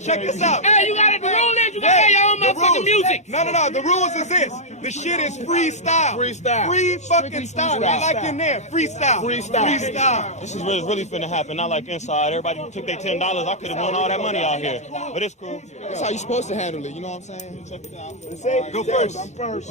Check this out. Hey, you got it. The rule is you got to have your own motherfucking music. No. The rules is this. The shit is freestyle. Freestyle. Free fucking style. I like in there. Freestyle. Freestyle. This is really finna happen. Not like inside. Everybody took their $10. I could have won all that money out here. But it's cool. That's how you supposed to handle it. You know what I'm saying? Check it out. Go first. I'm first.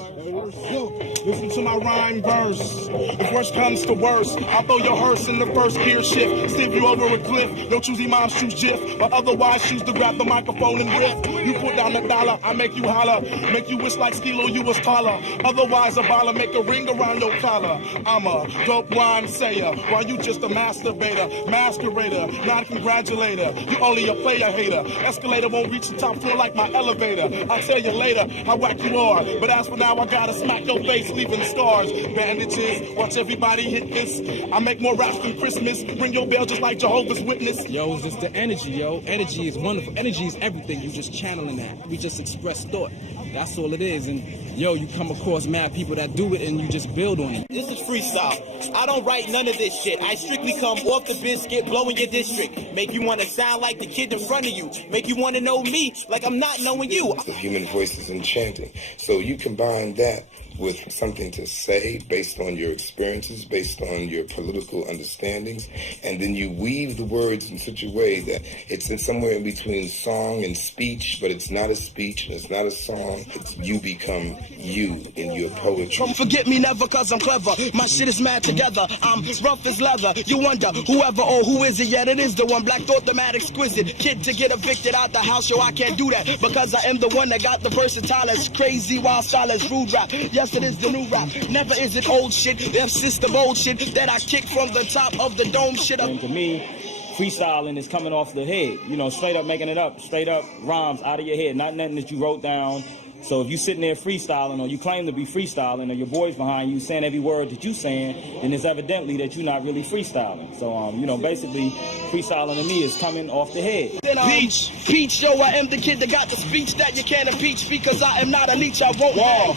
Listen to my rhyme verse. If worse comes to worse, I'll throw your hearse in the first gear shift. Stiff you over a cliff. No choosy moms choose Jiff. But otherwise choose to grab the microphone and rip. You put down the dollar, I make you holler. Make you wish like Skilo you was taller. Otherwise a baller make a ring around your collar. I'm a dope rhyme sayer, while you just a masturbator, masquerader, not congratulator. You only a player hater. Escalator won't reach the top floor like my elevator. I'll tell you later how whack you are. But as for now, I gotta smack your face, leaving scars. Bandages, watch everybody hit this. I make more raps than Christmas. Ring your bell just like Jehovah's Witness. Yo, it's just the energy, yo. Energy is wonderful. Energy is everything. You just channeling that. We just express thought. That's all it is. And yo, you come across mad people that do it and you just build on it. This is freestyle. I don't write none of this shit. I strictly come off the biscuit, blowing your district. Make you want to sound like the kid in front of you. Make you want to know me like I'm not knowing you. The human voice is enchanting. So you combine that with something to say based on your experiences, based on your political understandings, and then you weave the words in such a way that it's in somewhere in between song and speech, but it's not a speech and it's not a song. It's you become you in your poetry. Don't forget me never cause I'm clever. My shit is mad together. I'm rough as leather. You wonder whoever or who is it? Yet it is the one. Black thought, the mad exquisite. Kid to get evicted out the house. Yo, I can't do that because I am the one that got the versatiles. Crazy wild style as rude rap. Yes, it is the new rap. Never is it old shit. Them system old shit that I kick from the top of the dome shit. And to me, freestyling is coming off the head. You know, straight up making it up. Straight up rhymes out of your head. Not nothing that you wrote down. So if you sitting there freestyling or you claim to be freestyling or your boys behind you saying every word that you saying, then it's evidently that you're not really freestyling. So, you know, basically freestyling to me is coming off the head. Peach, yo, I am the kid that got the speech that you can't impeach because I am not a leech. I won't war.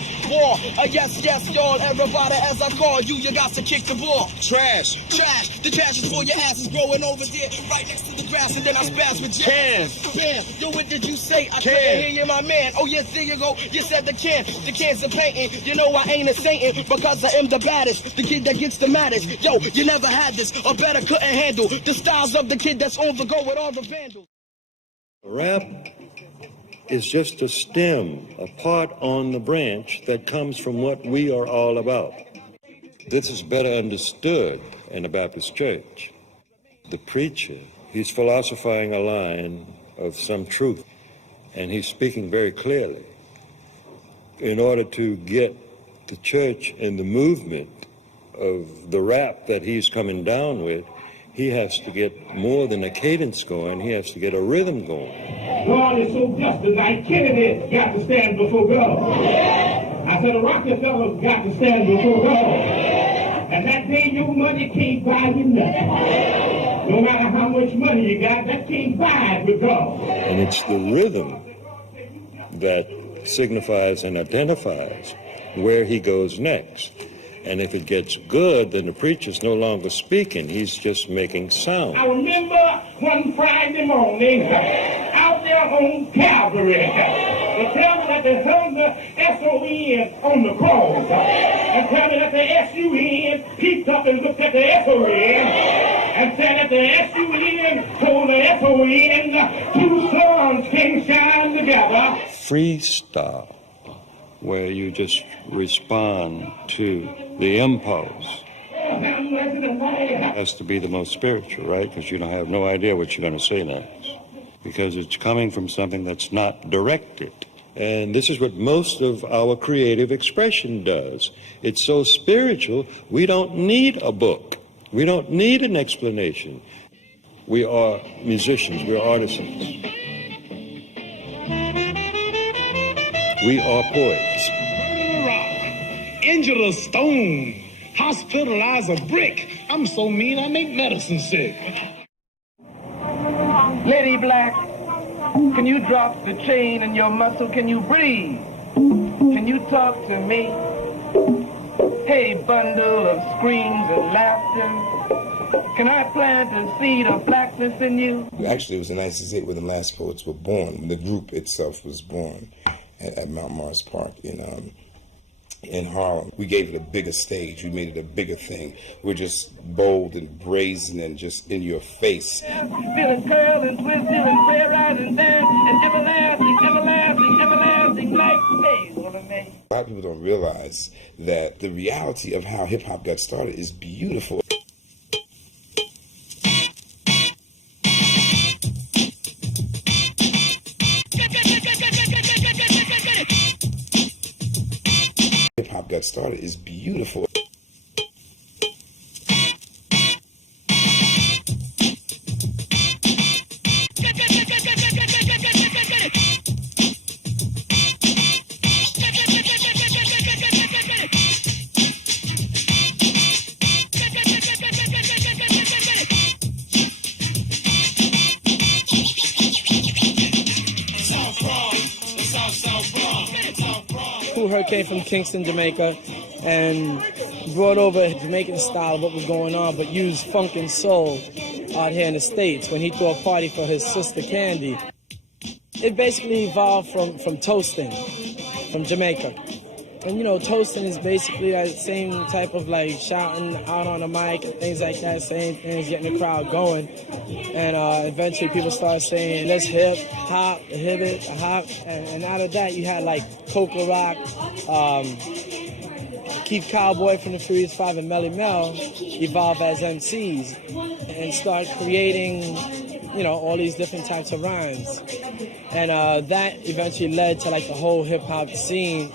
Yes, y'all, everybody as I call you, you got to kick the ball. Trash. The trash is for your ass is growing over there right next to the grass and then I spaz with jazz. Bam. Yo, what did you say? I couldn't hear you, my man. Oh, yes, there you go. You said the cans are painting. You know I ain't a saint because I am the baddest, the kid that gets the maddest. Yo, you never had this, or better couldn't handle the styles of the kid that's on the go with all the vandals. Rap is just a stem, a part on the branch that comes from what we are all about. This is better understood in the Baptist church. The preacher, he's philosophizing a line of some truth, and he's speaking very clearly. In order to get the church and the movement of the rap that he's coming down with, he has to get more than a cadence going, he has to get a rhythm going. God is so just tonight, Kennedy got to stand before God. I said the Rockefellers got to stand before God. And that day your money can't buy you nothing. No matter how much money you got, that can't buy it with God. And it's the rhythm that signifies and identifies where he goes next. And if it gets good, then the preacher's no longer speaking, he's just making sound. I remember one Friday morning out there on Calvary. They tell me that they hung the S-O-N on the cross. And tell me that the S-U-N peeped up and looked at the S-O-N and said at the S-U-N, told the S-O-N, two suns can shine together. Freestyle, where you just respond to the impulse, has to be the most spiritual, right? Because you don't have no idea what you're going to say next. Because it's coming from something that's not directed. And this is what most of our creative expression does. It's so spiritual, we don't need a book. We don't need an explanation. We are musicians, we are artisans. We are poets. Injured a stone, hospitalize a brick. I'm so mean I make medicine sick. Lady Black, can you drop the chain in your muscle? Can you breathe? Can you talk to me? Hey, bundle of screams and laughter, can I plant a seed of blackness in you? Actually, it was in 1968 when the last poets were born. The group itself was born at Mount Morris Park in Harlem. We gave it a bigger stage. We made it a bigger thing. We're just bold and brazen and just in your face. Feeling curl and twisted and fair-eyed and dance and everlasting, everlasting, everlasting life. Hey, what a name. A lot of people don't realize that the reality of how hip-hop got started is beautiful. Hip-hop got started is beautiful. Came from Kingston, Jamaica, and brought over Jamaican style of what was going on, but used funk and soul out here in the States when he threw a party for his sister Candy. It basically evolved from toasting from Jamaica. And you know, toasting is basically that same type of like shouting out on the mic and things like that, saying things, getting the crowd going. And eventually people started saying, let's hip, hop, hip it, hop. And out of that, you had like Coca Rock, Keith Cowboy from the Furious Five and Melly Mel evolve as MCs and start creating, you know, all these different types of rhymes. And that eventually led to like the whole hip hop scene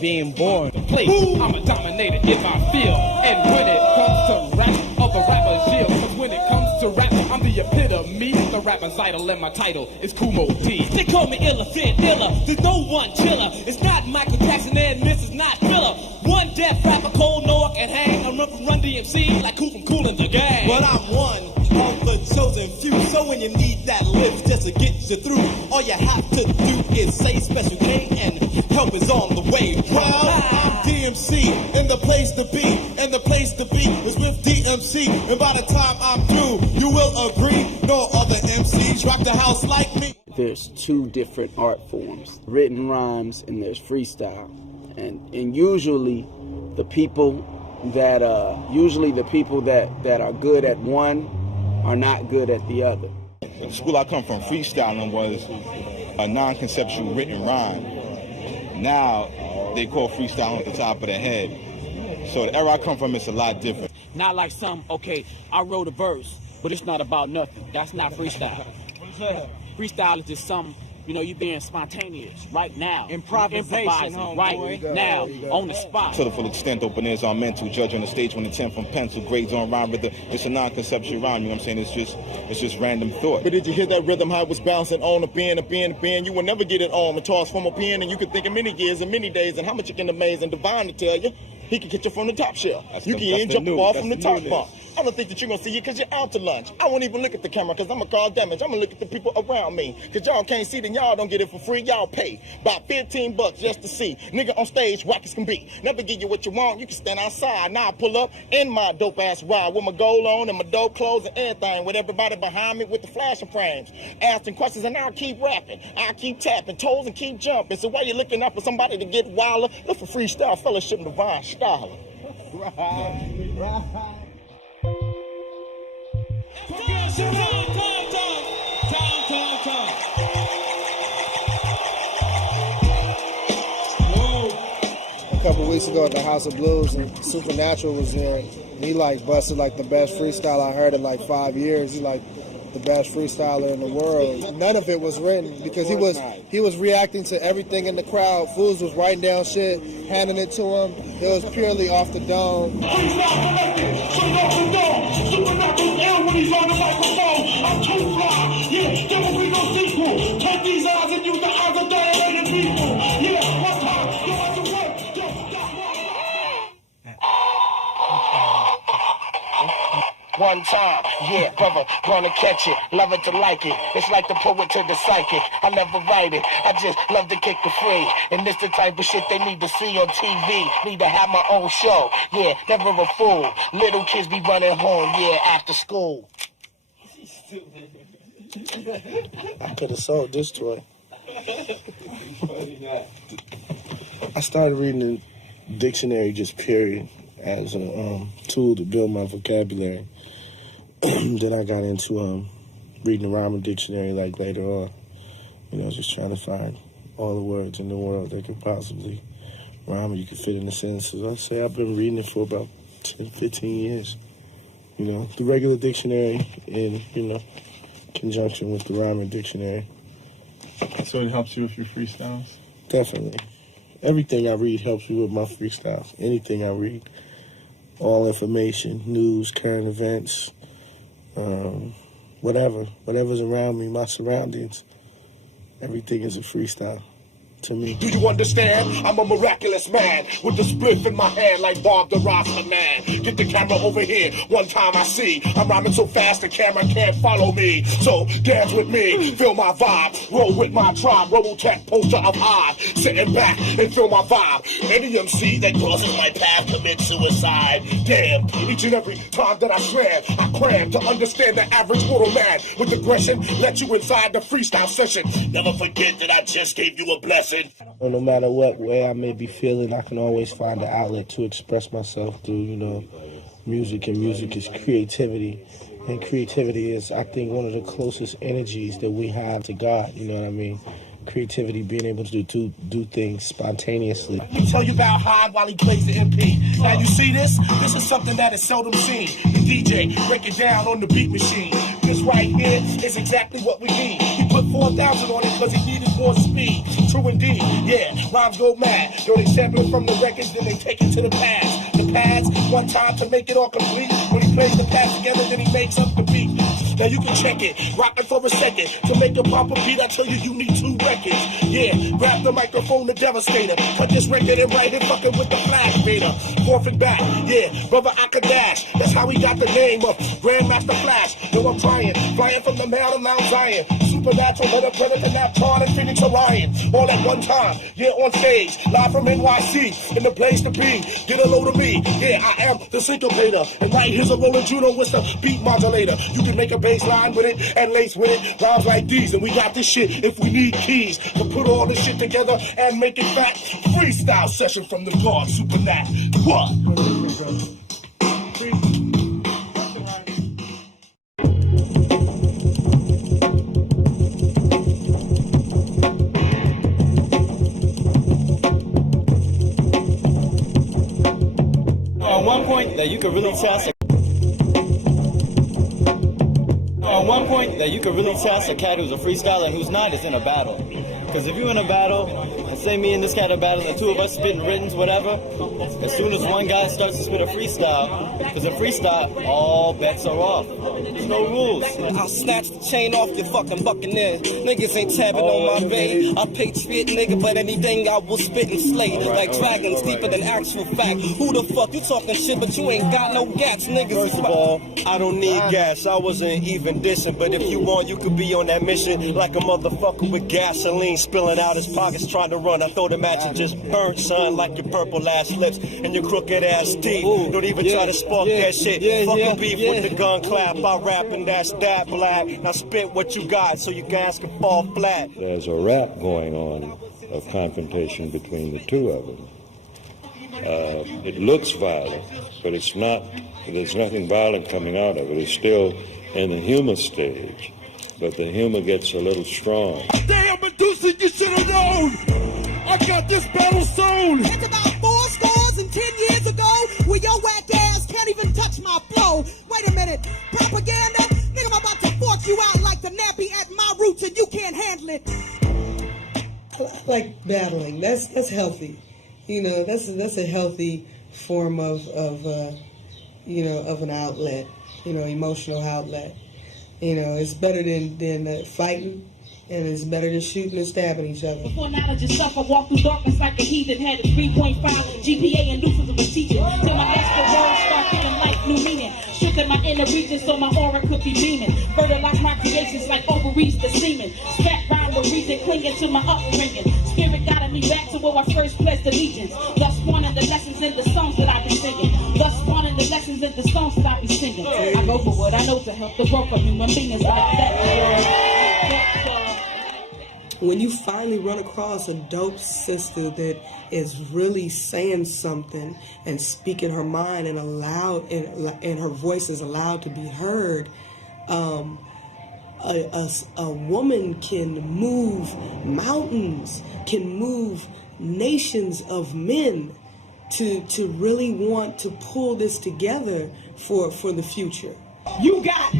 being born. I'm a dominator in my field, and when it comes to rap, other rappers yield. Cause when it comes to rap, I'm the epitome. The rapper's idol, and my title is Kumo D. They call me iller, thin, iller. There's no one chiller. It's not Michael Jackson and Mrs. Not Filler. One deaf rapper, cold, no I can hang. I run from Run DMC like who from Kool in the Gang. But I'm one of the chosen few. So when you need that lift just to get you through, all you have to do is say Special K and help is on the way. Well, I'm DMC and the place to be. And the place to be is with DMC. And by the time I'm through, you will agree, no other MCs rock the house like me. There's two different art forms, written rhymes and there's freestyle. And usually the people that are good at one are not good at the other. The school I come from, freestyling, was a non-conceptual written rhyme. Now they call freestyling at the top of the head. So the era I come from is a lot different. Not like some, okay, I wrote a verse, but it's not about nothing. That's not freestyle. Freestyle is just some, you know, you being spontaneous right now. Improvising right now on the spot. To the full extent, open ears are mental. Judge on the stage when it's 10 from pencil. Grades on rhyme rhythm. It's a non-conceptual rhyme, you know what I'm saying? It's just random thought. But did you hear that rhythm, how it was bouncing on a pen, a pen, a pen? You will never get it on. A toss from a pen, and you can think of many years and many days and how much you can amaze and divine to tell you. He can get you from the top shelf. You can even jump off from the top bunk. I don't think that you're going to see it because you're out to lunch. I won't even look at the camera because I'm going to cause damage. I'm going to look at the people around me because y'all can't see, then y'all don't get it for free. Y'all pay about $15 just to see. Nigga on stage, whack as can be. Never give you what you want. You can stand outside. Now I pull up in my dope-ass ride with my gold on and my dope clothes and everything with everybody behind me with the flashing frames. Asking questions and I'll keep rapping. I'll keep tapping toes and keep jumping. So while you're looking out for somebody to get wilder, look for Freestyle Fellowship and Divine Styler. A couple weeks ago at the House of Blues, and Supernatural was here. He like busted like the best freestyle I heard in like 5 years. He like the best freestyler in the world. None of it was written because he was reacting to everything in the crowd. Fools was writing down shit, handing it to him. It was purely off the dome. One time, yeah, brother, gonna catch it, love it to like it. It's like the poet to the psychic. I never write it, I just love to kick the free. And this the type of shit they need to see on TV. Need to have my own show, yeah, never a fool. Little kids be running home, yeah, after school. I could have sold this toy. I started reading the dictionary just period as a tool to build my vocabulary. Then I got into reading the rhyming dictionary like later on. You know, just trying to find all the words in the world that could possibly rhyme you could fit in a sentence. So I'd say I've been reading it for about 10, 15 years. You know, the regular dictionary in, you know, conjunction with the rhyming dictionary. So it helps you with your freestyles? Definitely. Everything I read helps me with my freestyles. Anything I read. All information, news, current events, whatever's around me, my surroundings, everything is a freestyle to me. Do you understand? I'm a miraculous man with the spliff in my hand like Bob the Rasta man. Get the camera over here. One time I see I'm rhyming so fast the camera can't follow me. So dance with me, feel my vibe, roll with my tribe, Robo Tech poster of I, sitting back and feel my vibe. Any MC that crosses my path commits suicide. Damn, each and every time that I cram to understand the average mortal man with aggression. Let you inside the freestyle session. Never forget that I just gave you a blessing. Well, no matter what way I may be feeling, I can always find an outlet to express myself through, you know, music. And music is creativity. And creativity is, I think, one of the closest energies that we have to God, you know what I mean? Creativity, being able to do things spontaneously. Let me tell you about Hyde while he plays the MP. Now you see this? This is something that is seldom seen. The DJ break it down on the beat machine. This right here is exactly what we need. He put 4,000 on it because he needed more speed. True indeed, yeah, rhymes go mad. Yo, they sample it from the records, then they take it to the pads. The pads, one time to make it all complete. When he plays the pads together, then he makes up the beat. Now you can check it, rock it for a second. To make a proper beat, I tell you, you need 2 records. Yeah, grab the microphone, the devastator. Cut this record and write it, fucking with the flash fader. Forth and back, yeah, brother I could dash. That's how he got the name of Grandmaster Flash. Yo, I'm trying, flying from the Mount of Mount Zion. Supernatural, let a predator, Napton, and Phoenix Orion. All at one time, yeah, on stage. Live from NYC, in the place to be. Get a load of me, yeah, I am the syncopator. And right here's a rolling judo with the beat modulator. You can make a bass line with it and lace with it. Rhymes like these, and we got this shit if we need keys to put all this shit together and make it fat. Freestyle session from the God Supernat. What? At one point that you could really test a cat who's a freestyler and who's not is in a battle. Because if you're in a battle, and say me and this cat are battling, the two of us spitting writtens, whatever, as soon as one guy starts to spit a freestyle, because in freestyle, all bets are off. There's no rules. I'll snatch the chain off your fucking buccaneer. Niggas ain't tapping on my vein. I patriot nigga, but anything I will spit and slay. Like dragons deeper than actual fact. Who the fuck you talking shit, but you ain't got no gas, niggas. First of all, I don't need gas. I wasn't even dissing, but if you want, you could be on that mission like a motherfucker with gasoline spilling out his pockets trying to run. I throw the match and just burn, son, like your purple ass lips and your crooked ass teeth. Don't even try to spark that shit. Fucking beef with the gun clap. I rap and that's that black. Now spit what you got so your guys can fall flat. There's a rap going on of confrontation between the two of them. It looks violent, but it's not. There's nothing violent coming out of it. It's still in the humor stage, but the humor gets a little strong. Damn, Medusa, you should have known. I got this battle soon. It's about 4 scores and 10 years ago, where your whack ass can't even touch my flow. Wait a minute, propaganda? Nigga, I'm about to fork you out like the nappy at my roots, and you can't handle it. I like battling. That's healthy. You know, that's a healthy form of an outlet. You know, emotional outlet. You know, it's better than fighting. And it's better than shooting and stabbing each other. Before knowledge is soft, I walk through darkness like a heathen. Had a 3.5 GPA and deuces of a teacher. Till my next words start feeling like new meaning. Strengthen my inner region so my aura could be beaming. Fertilize my creations like ovaries to semen. Strap round with reason, clinging to my upbringing. Spirit guided me back to where I first pledged allegiance. Thus spawning the lessons in the songs that I be singing. Thus spawning the lessons in the songs that I be singing. I go for what I know to help the growth of human beings like that. When you finally run across a dope sister that is really saying something and speaking her mind and and her voice is allowed to be heard, a woman can move mountains, can move nations of men to really want to pull this together for the future. You got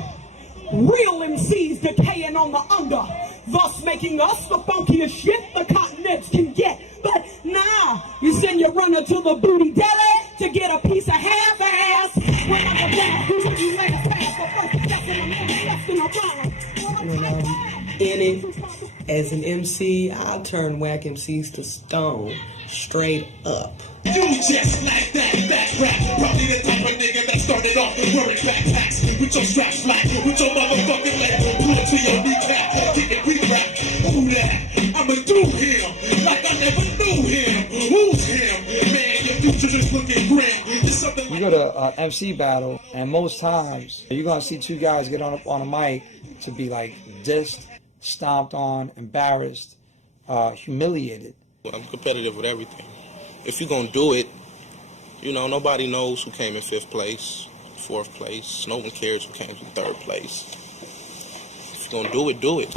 real MCs decaying on the under, thus making us the funkiest shit the continents can get. But now you send your runner to the booty deli to get a piece of half-ass. When I go down, you let us pass the first step in a When I'm in it as an MC, I'll turn whack MCs to stone straight up. You just like that rap. Probably the type of nigga that started off wearing backpacks with your straps flat, with your motherfucking leg glued to your kneecap, getting re-rap. Who that? I'ma do him like I never knew him. Who's him? Man, your future just looking grim. You go to MC battle, and most times you're gonna see two guys get on a mic to be like dissed, stomped on, embarrassed, humiliated. I'm competitive with everything. If you're gonna do it, you know, nobody knows who came in 5th place, 4th place. No one cares who came in 3rd place. If you're gonna do it, do it.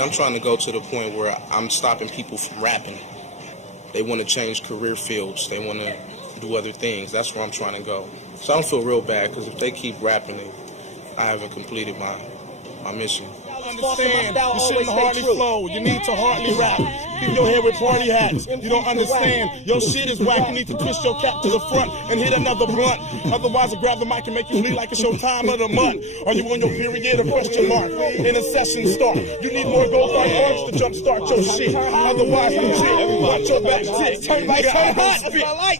I'm trying to go to the point where I'm stopping people from rapping. They want to change career fields. They want to do other things. That's where I'm trying to go. So I don't feel real bad, because if they keep rapping, I haven't completed my mission. Understand, you shouldn't hardly flow. You need to hardly rap. Keep your head with party hats. You don't understand. Your shit is whack. You need to twist your cap to the front and hit another blunt. Otherwise, I grab the mic and make you bleed like it's your time of the month. Are you on your period or question mark? In a session start. You need more gold card orange to jumpstart your shit. Otherwise, legit. Watch your back tick. Turn like hot.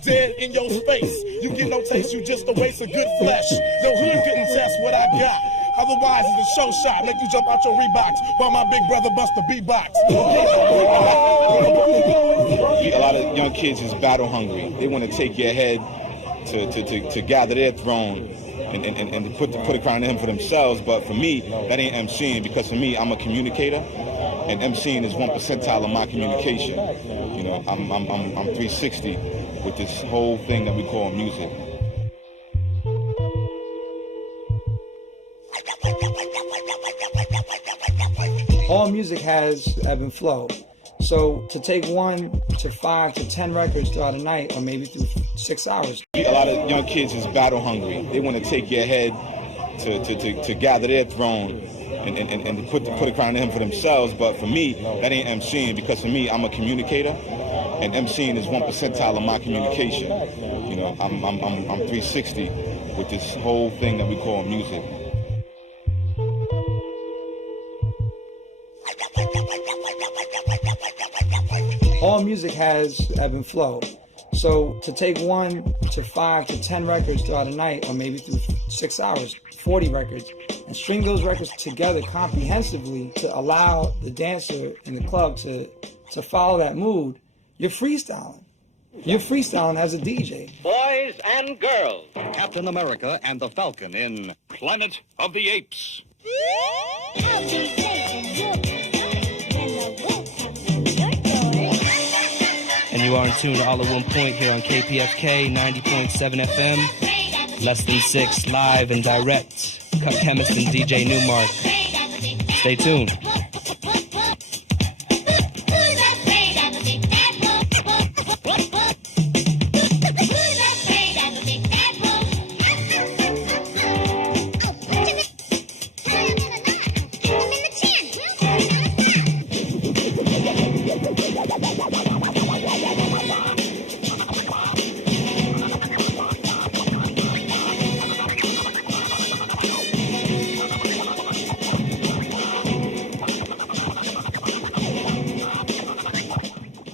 Dead in your space. You get no taste. You just a waste of good flesh. No hood couldn't test what I got. Otherwise, it's a show shot. Make you jump out your Reeboks while my big brother bust the beatbox. A lot of young kids is battle hungry. They want to take your head to gather their throne and put a crown on him for themselves. But for me, that ain't MCing, because for me, I'm a communicator, and MCing is 1 percentile of my communication. You know, I'm 360 with this whole thing that we call music. All music has ebb and flow. So to take 1 to 5 to 10 records throughout a night, or maybe through 6 hours. A lot of young kids is battle hungry. They want to take your head to gather their throne and put a crown on him for themselves. But for me, that ain't MCing, because for me, I'm a communicator, and MCing is 1 percentile of my communication. You know, I'm 360 with this whole thing that we call music. All music has ebb and flow. So to take 1 to 5 to 10 records throughout a night, or maybe through 6 hours, 40 records, and string those records together comprehensively to allow the dancer in the club to follow that mood, you're freestyling. You're freestyling as a DJ. Boys and girls, Captain America and the Falcon in Planet of the Apes. And you are in tune to All at One Point here on KPFK 90.7 FM. Less Than 6, live and direct. Cut Chemist and DJ Newmark. Stay tuned.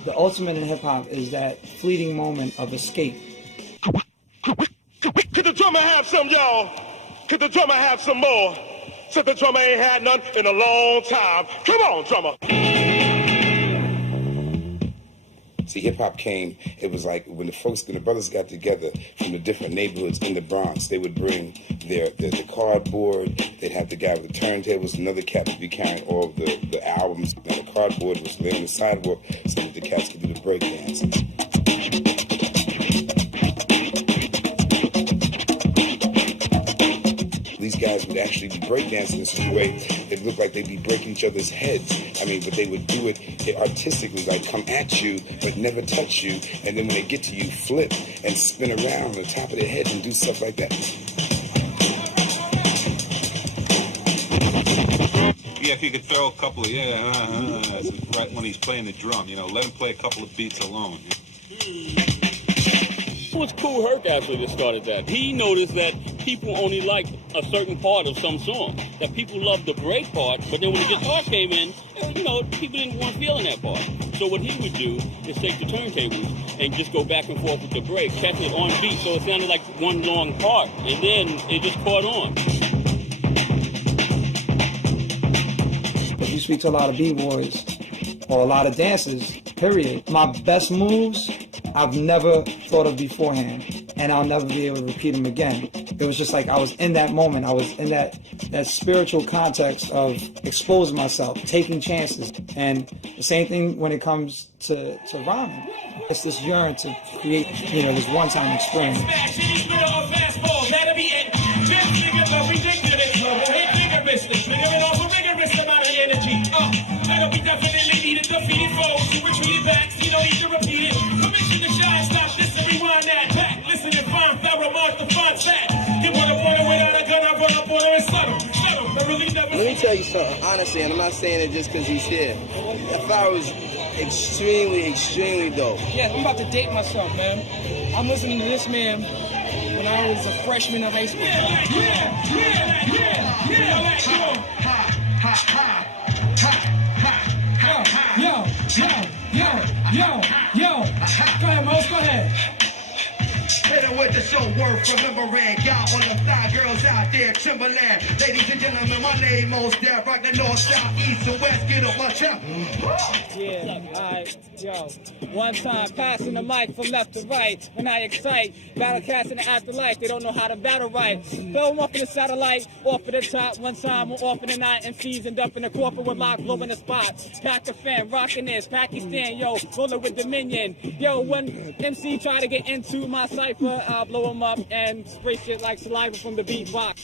The ultimate in hip-hop is that fleeting moment of escape. Could the drummer have some, y'all? Could the drummer have some more? Said the drummer ain't had none in a long time. Come on, drummer. See, hip-hop came, it was like when the brothers got together from the different neighborhoods in the Bronx, they would bring the cardboard, they'd have the guy with the turntables, another cat would be carrying all of the albums, and the cardboard was laying on the sidewalk so that the cats could do the break dances. These guys would actually be breakdancing in such a way it looked like they'd be breaking each other's heads. I mean, but they would do it artistically, like come at you but never touch you, and then when they get to you, flip and spin around on the top of their head and do stuff like that. Yeah, if you could throw a couple of right when he's playing the drum, let him play a couple of beats alone. It was Kool Herc actually that started that. He noticed that people only liked a certain part of some song. That people loved the break part, but then when the guitar came in, people didn't want to feel in that part. So what he would do is take the turntables and just go back and forth with the break, catch it on beat, so it sounded like one long part, and then it just caught on. If you speak to a lot of b-boys or a lot of dancers, period, my best moves I've never thought of beforehand, and I'll never be able to repeat them again. It was just like I was in that moment. I was in that spiritual context of exposing myself, taking chances. And the same thing when it comes to rhyming. It's this yearn to create, this one-time experience. Let me tell you something, honestly, and I'm not saying it just because he's here. If I was extremely, extremely dope. Yeah, I'm about to date myself, man. I'm listening to this man when I was a freshman in high school. Yo. Go ahead, Mose, go ahead. Hit it with the show worth remembering. Y'all on the thigh girls out there, Timberland. Ladies and gentlemen, my name Mose Dad. Rock the north, south, east, and west. Get up, watch out. Yeah, alright, yo. One time, passing the mic from left to right. When I excite, battle cats in the afterlife. They don't know how to battle right. Throw them off in the satellite, off at the top. One time, we're off in the night. MCs end up in the corporate with lock, blowing the spot. Pack the fan, rocking this, Pakistan, yo. Rolling with Dominion. Yo, when MC try to get into my cipher, I'll blow him up and spray shit like saliva from the beatbox.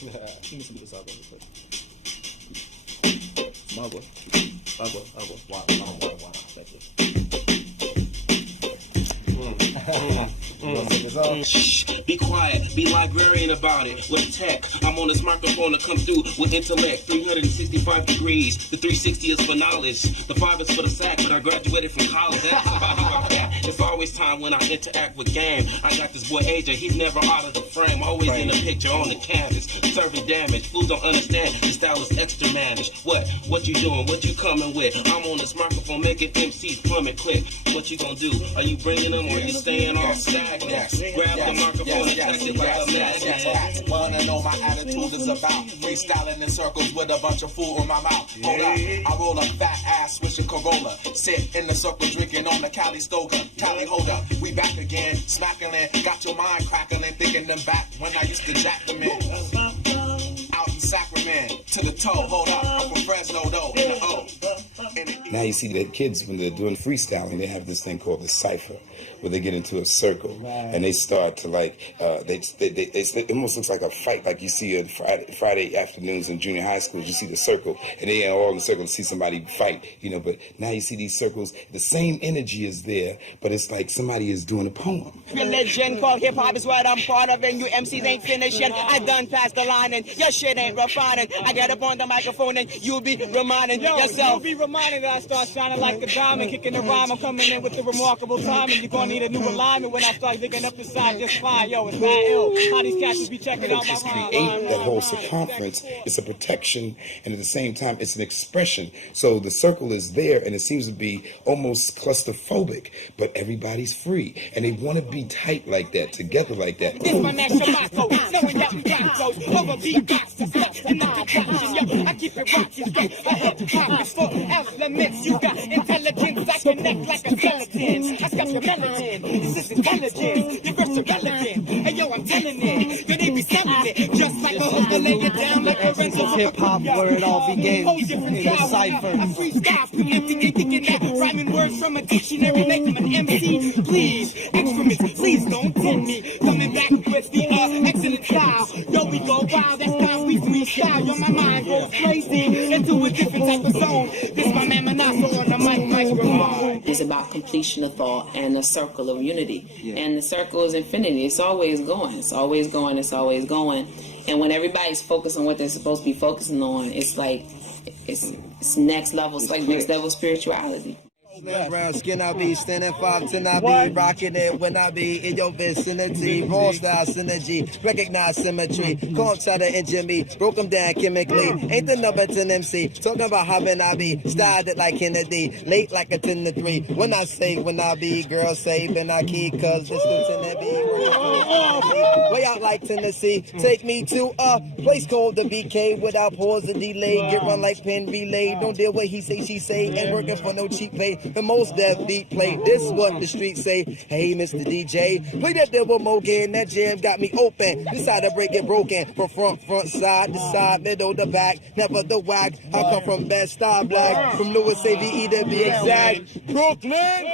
Shh, be quiet, be librarian about it. With tech, I'm on this microphone to come through with intellect. 365 degrees, the 360 is for knowledge. The 5 is for the sack, but I graduated from college. That's about who I got. It's always time when I interact with game. I got this boy AJ, he's never out of the frame. Always in the picture on the canvas, serving damage. Fools don't understand, his style is extra managed. What you doing? What you coming with? I'm on this microphone making MCs plummet quick. What you gonna do? Are you bringing them or are you staying ain't all sadness. Grab the microphone and test it like a madness. Wanna know my attitude is about freestyling in circles with a bunch of food in my mouth. Hold up, I roll a fat ass switching Corolla. Sit in the circle drinking on the Cali Stoga. Cali, hold up, we back again. Smacking, got your mind crackling, thinking them back when I used to jack them in. Out in Sacramento, to the toe, hold up, I'm from Fresno though, in the O. Now you see that kids, when they're doing freestyling, they have this thing called the cipher, where they get into a circle and they start to like, it almost looks like a fight, like you see on Friday afternoons in junior high schools. You see the circle, and they are all in the circle to see somebody fight, you know. But now you see these circles, the same energy is there, but it's like somebody is doing a poem. Religion called hip hop is what I'm part of, and you MCs ain't finishing. I done past the line, and your shit ain't refining. I get up on the microphone, and you'll be reminding yourself. You'll be reminded that I start shining like the diamond, kicking the rhyme. I'm coming in with the remarkable time, and you're gonna need a new alignment when I start digging up inside just fine. Yo, it's mad ill. How these cats will be checking out my rhyme. Create that whole circumference. It's a protection, and at the same time, it's an expression. So the circle is there, and it seems to be almost claustrophobic, but everybody's free, and they want to be tight like that, together like that. This my national motto, knowing that we got those over beat box and stuff, and not destruction. Yo, I keep it rocking straight. A hip hop is full elements. You got intelligence, I connect like a skeleton. I got your melanin. This is intelligence. Your girls are relevant. Hey yo, I'm telling it. They be selling it, just like a hook to lay it down like a rental. Hip hop, where it all began, in the cipher. I freestyle, preempting and thinking that rhyming words from a dictionary make them an MC. Please, excrement, please don't tempt me. Coming back with the excellent style. Yo, we go wild, that's how we freestyle. Yo, my mind goes crazy into a different type of zone. This my man Manasso on the microphone. It's about completion of thought and a circle of unity. And the circle is infinity. It's always going. It's always going. It's always going. And when everybody's focused on what they're supposed to be focusing on, it's like, it's next level. It's like next level spirituality. Brown skin, I be standing 5'10", I be rocking it when I be in your vicinity. Raw style synergy, recognize symmetry. Come try to injure me, broke them down chemically. Ain't the number 10 MC, talking about how when I be styled it like Kennedy, late like a 10 to 3. When I say when I be, girls say when I key, cause this lieutenant be way out like Tennessee. Take me to a place called the BK without pause or delay. Get run like pen relay. Don't deal with he say, she say. Ain't working for no cheap pay. The most deaf beat play. This what the streets say. Hey, Mr. DJ, play that double Mogan. That jam got me open. Decide to break it broken. From front, side to side, middle to back. Never the whack. I come from Best Star Black. From Louis AVE to be exact. Brooklyn.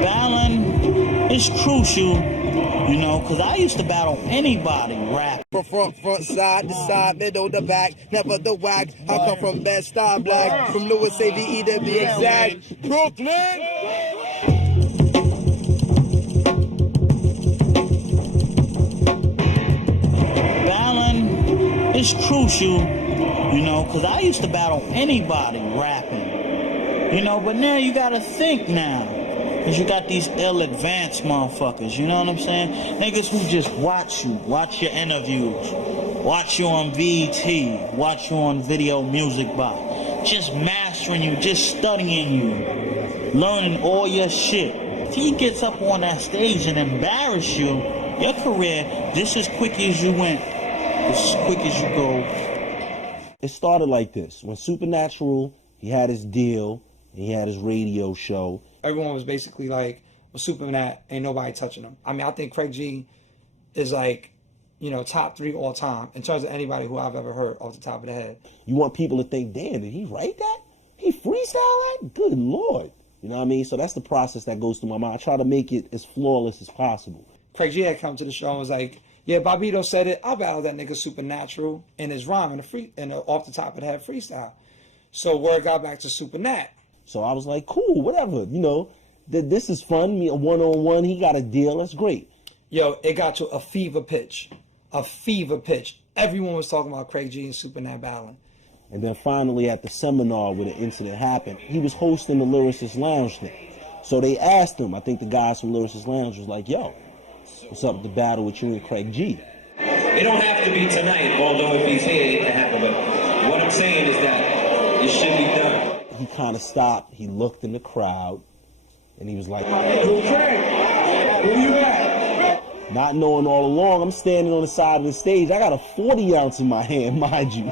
Battling is crucial, you know, because I used to battle anybody rap. From front, side to side, middle to back, never the whack. I come from Best Star Black, from Louis AVE to be exact. Brooklyn! Battling is crucial, you know, because I used to battle anybody rapping, you know, but now you got to think now. Because you got these ill-advanced motherfuckers, you know what I'm saying? Niggas who just watch you, watch your interviews, watch you on VT, watch you on Video Music Box, just mastering you, just studying you, learning all your shit. If he gets up on that stage and embarrass you, your career, just as quick as you went, as quick as you go. It started like this. When Supernatural, he had his deal, and he had his radio show. Everyone was basically like, well, Superman, ain't nobody touching him. I mean, I think Craig G is like, you know, top 3 all time in terms of anybody who I've ever heard off the top of the head. You want people to think, damn, did he write that? He freestyle that? Good Lord. You know what I mean? So that's the process that goes through my mind. I try to make it as flawless as possible. Craig G had come to the show and was like, yeah, Bobito said it. I battled that nigga Supernatural in his rhyme in the off the top of the head freestyle. So word got back to Supernat. So I was like, cool, whatever, you know, this is fun, me a one-on-one, he got a deal, that's great. Yo, it got to a fever pitch. Everyone was talking about Craig G and Supernat battling. And then finally at the seminar where the incident happened, he was hosting the Lyricist Lounge thing. So they asked him, I think the guys from Lyricist Lounge was like, yo, what's up with the battle with you and Craig G? It don't have to be tonight, although if he's here, it can happen. But what I'm saying is that It should be done. He kind of stopped. He looked in the crowd, and he was like, Where you at? not knowing all along, I'm standing on the side of the stage. I got a 40 ounce in my hand, mind you.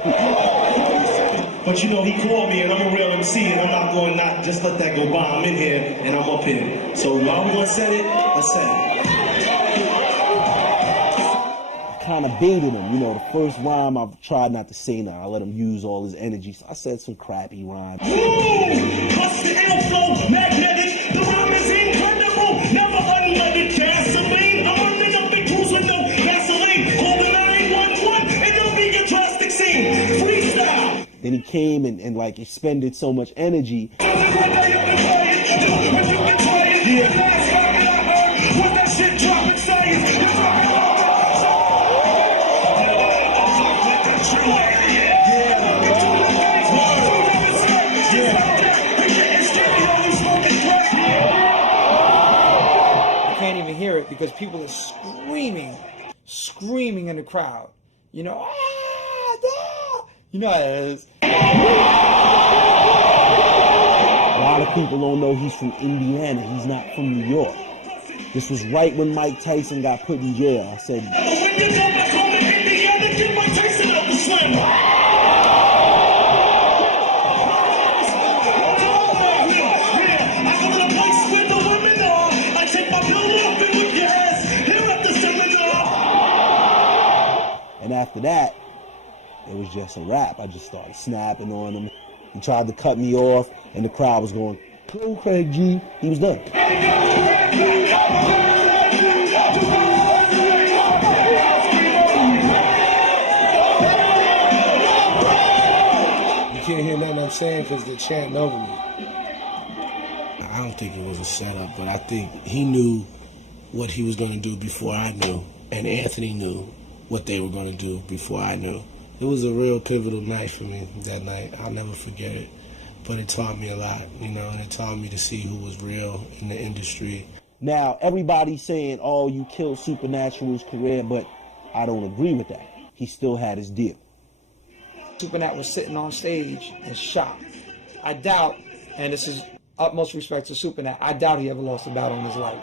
But you know, he called me and I'm a real MC and I'm not going to not just let that go by. I'm in here and I'm up here. So while we're going to set it, let's set it. I kind of baited him. You know, the first rhyme I tried not to say nothing. I let him use all his energy. So I said some crappy rhymes. Plus the airflow, magnetic, the rhyme is incredible. Never unleaded gasoline. I'm running up the cruise with no gasoline. Call the 911 and it'll be a drastic scene. Freestyle. Then he came and like expended so much energy. You can't even hear it because people are screaming in the crowd. You know, you know how it is. A lot of people don't know he's from Indiana. He's not from New York. This was right when Mike Tyson got put in jail. I said, and after that, it was just a wrap. I just started snapping on him. He tried to cut me off, and the crowd was going, "Go, Craig G." He was done. You can't hear nothing I'm saying because they're chanting over me. I don't think it was a setup, but I think he knew what he was going to do before I knew, and Anthony knew what they were going to do before I knew. It was a real pivotal night for me that night. I'll never forget it. But it taught me a lot, you know, and it taught me to see who was real in the industry. Now, everybody's saying, oh, you killed Supernatural's career, but I don't agree with that. He still had his deal. Supernat was sitting on stage and shot. I doubt, and this is utmost respect to Supernat, I doubt he ever lost a battle in his life.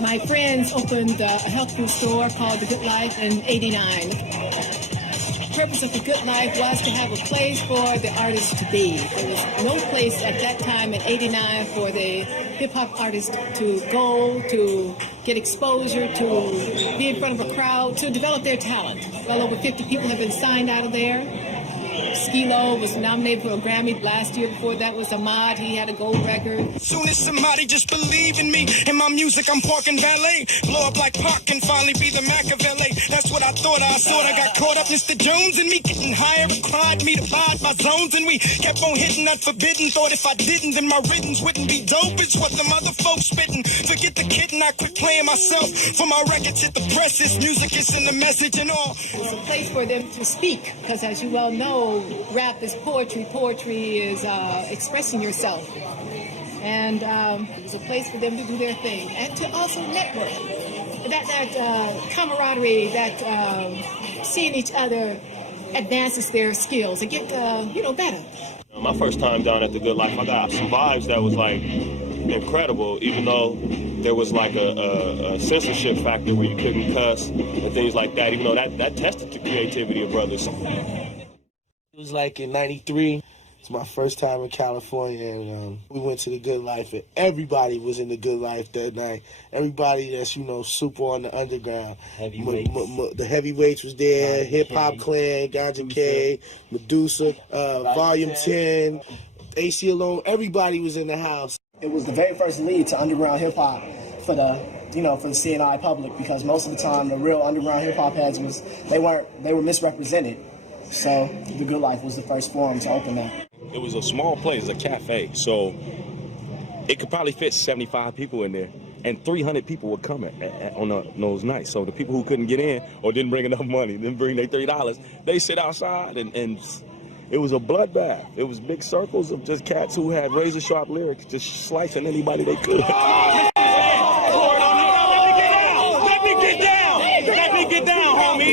My friends opened a health food store called The Good Life in '89. The purpose of The Good Life was to have a place for the artists to be. There was no place at that time in '89 for the hip-hop artists to go, to get exposure, to be in front of a crowd, to develop their talent. Well over 50 people have been signed out of there. Skilo was nominated for a Grammy last year. Before that was Ahmad. He had a gold record. Soon as somebody just believe in me and my music, I'm parking valet. Blow up like Pac and finally be the Machiavelli. That's what I thought. I got caught up. Mr. Jones and me getting higher. Cried me to bide my zones and we kept on hitting unforbidden. Thought if I didn't, then my riddance wouldn't be dope. It's what them other folks spitting. Forget the kitten. I quit playing myself. For my records hit the presses. Music is in the message and all. It's a place for them to speak because, as you well know, rap is poetry. Poetry is expressing yourself. And it was a place for them to do their thing and to also network. That camaraderie, that seeing each other advances their skills. They get, better. My first time down at the Good Life, I got some vibes that was like incredible, even though there was like a censorship factor where you couldn't cuss and things like that, even though that tested the creativity of brothers. It was like in '93. It's my first time in California, and we went to the Good Life, and everybody was in the Good Life that night. Everybody that's, super on the underground. Heavyweights. The Heavyweights was there, Hip Hop Clan, Ganja K, Medusa, Volume 10, AC Alone. Everybody was in the house. It was the very first lead to underground hip hop for the CNI public, because most of the time the real underground hip hop heads they were misrepresented. So The Good Life was the first forum to open that. It was a small place, a cafe, so it could probably fit 75 people in there, and 300 people would come on those nights. So the people who couldn't get in or didn't bring enough money, didn't bring their $30, they sit outside, and it was a bloodbath. It was big circles of just cats who had razor sharp lyrics, just slicing anybody they could.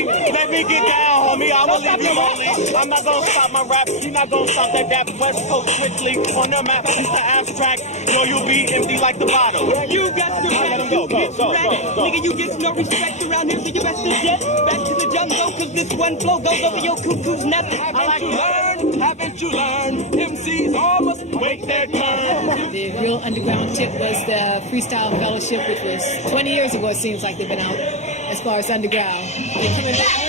Let me get down, homie. I won't leave you lonely. I'm not gonna stop my rap. You're not gonna stop that West Coast strictly on the map. It's the abstract. You'll be empty like the bottle. You got to let him go. Nigga, you get no respect around here, so you best to get back to the jungle, cause this one flow goes over your cuckoo's nest. Haven't you learned? MCs all must wait their turn. The real underground tip was the Freestyle Fellowship, which was 20 years ago. It seems like they've been out as far as underground. They're coming back.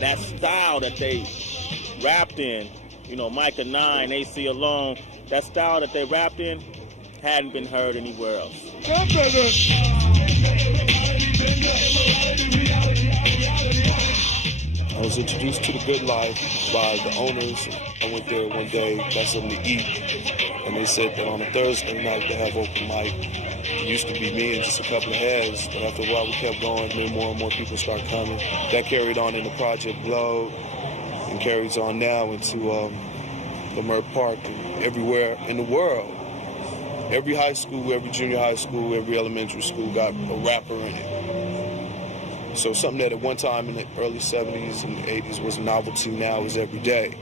That style that they rapped in, you know, Micah 9, AC Alone, that style that they rapped in hadn't been heard anywhere else. I was introduced to The Good Life by the owners. I went there one day, got something to eat, and they said that on a Thursday night they have open mic. It used to be me and just a couple of heads, but after a while we kept going, then more and more people start coming. That carried on into Project Globe and carries on now into the Mer Park and everywhere in the world. Every high school, every junior high school, every elementary school got a rapper in it. So something that at one time in the early 70s and 80s was a novelty, now is every day.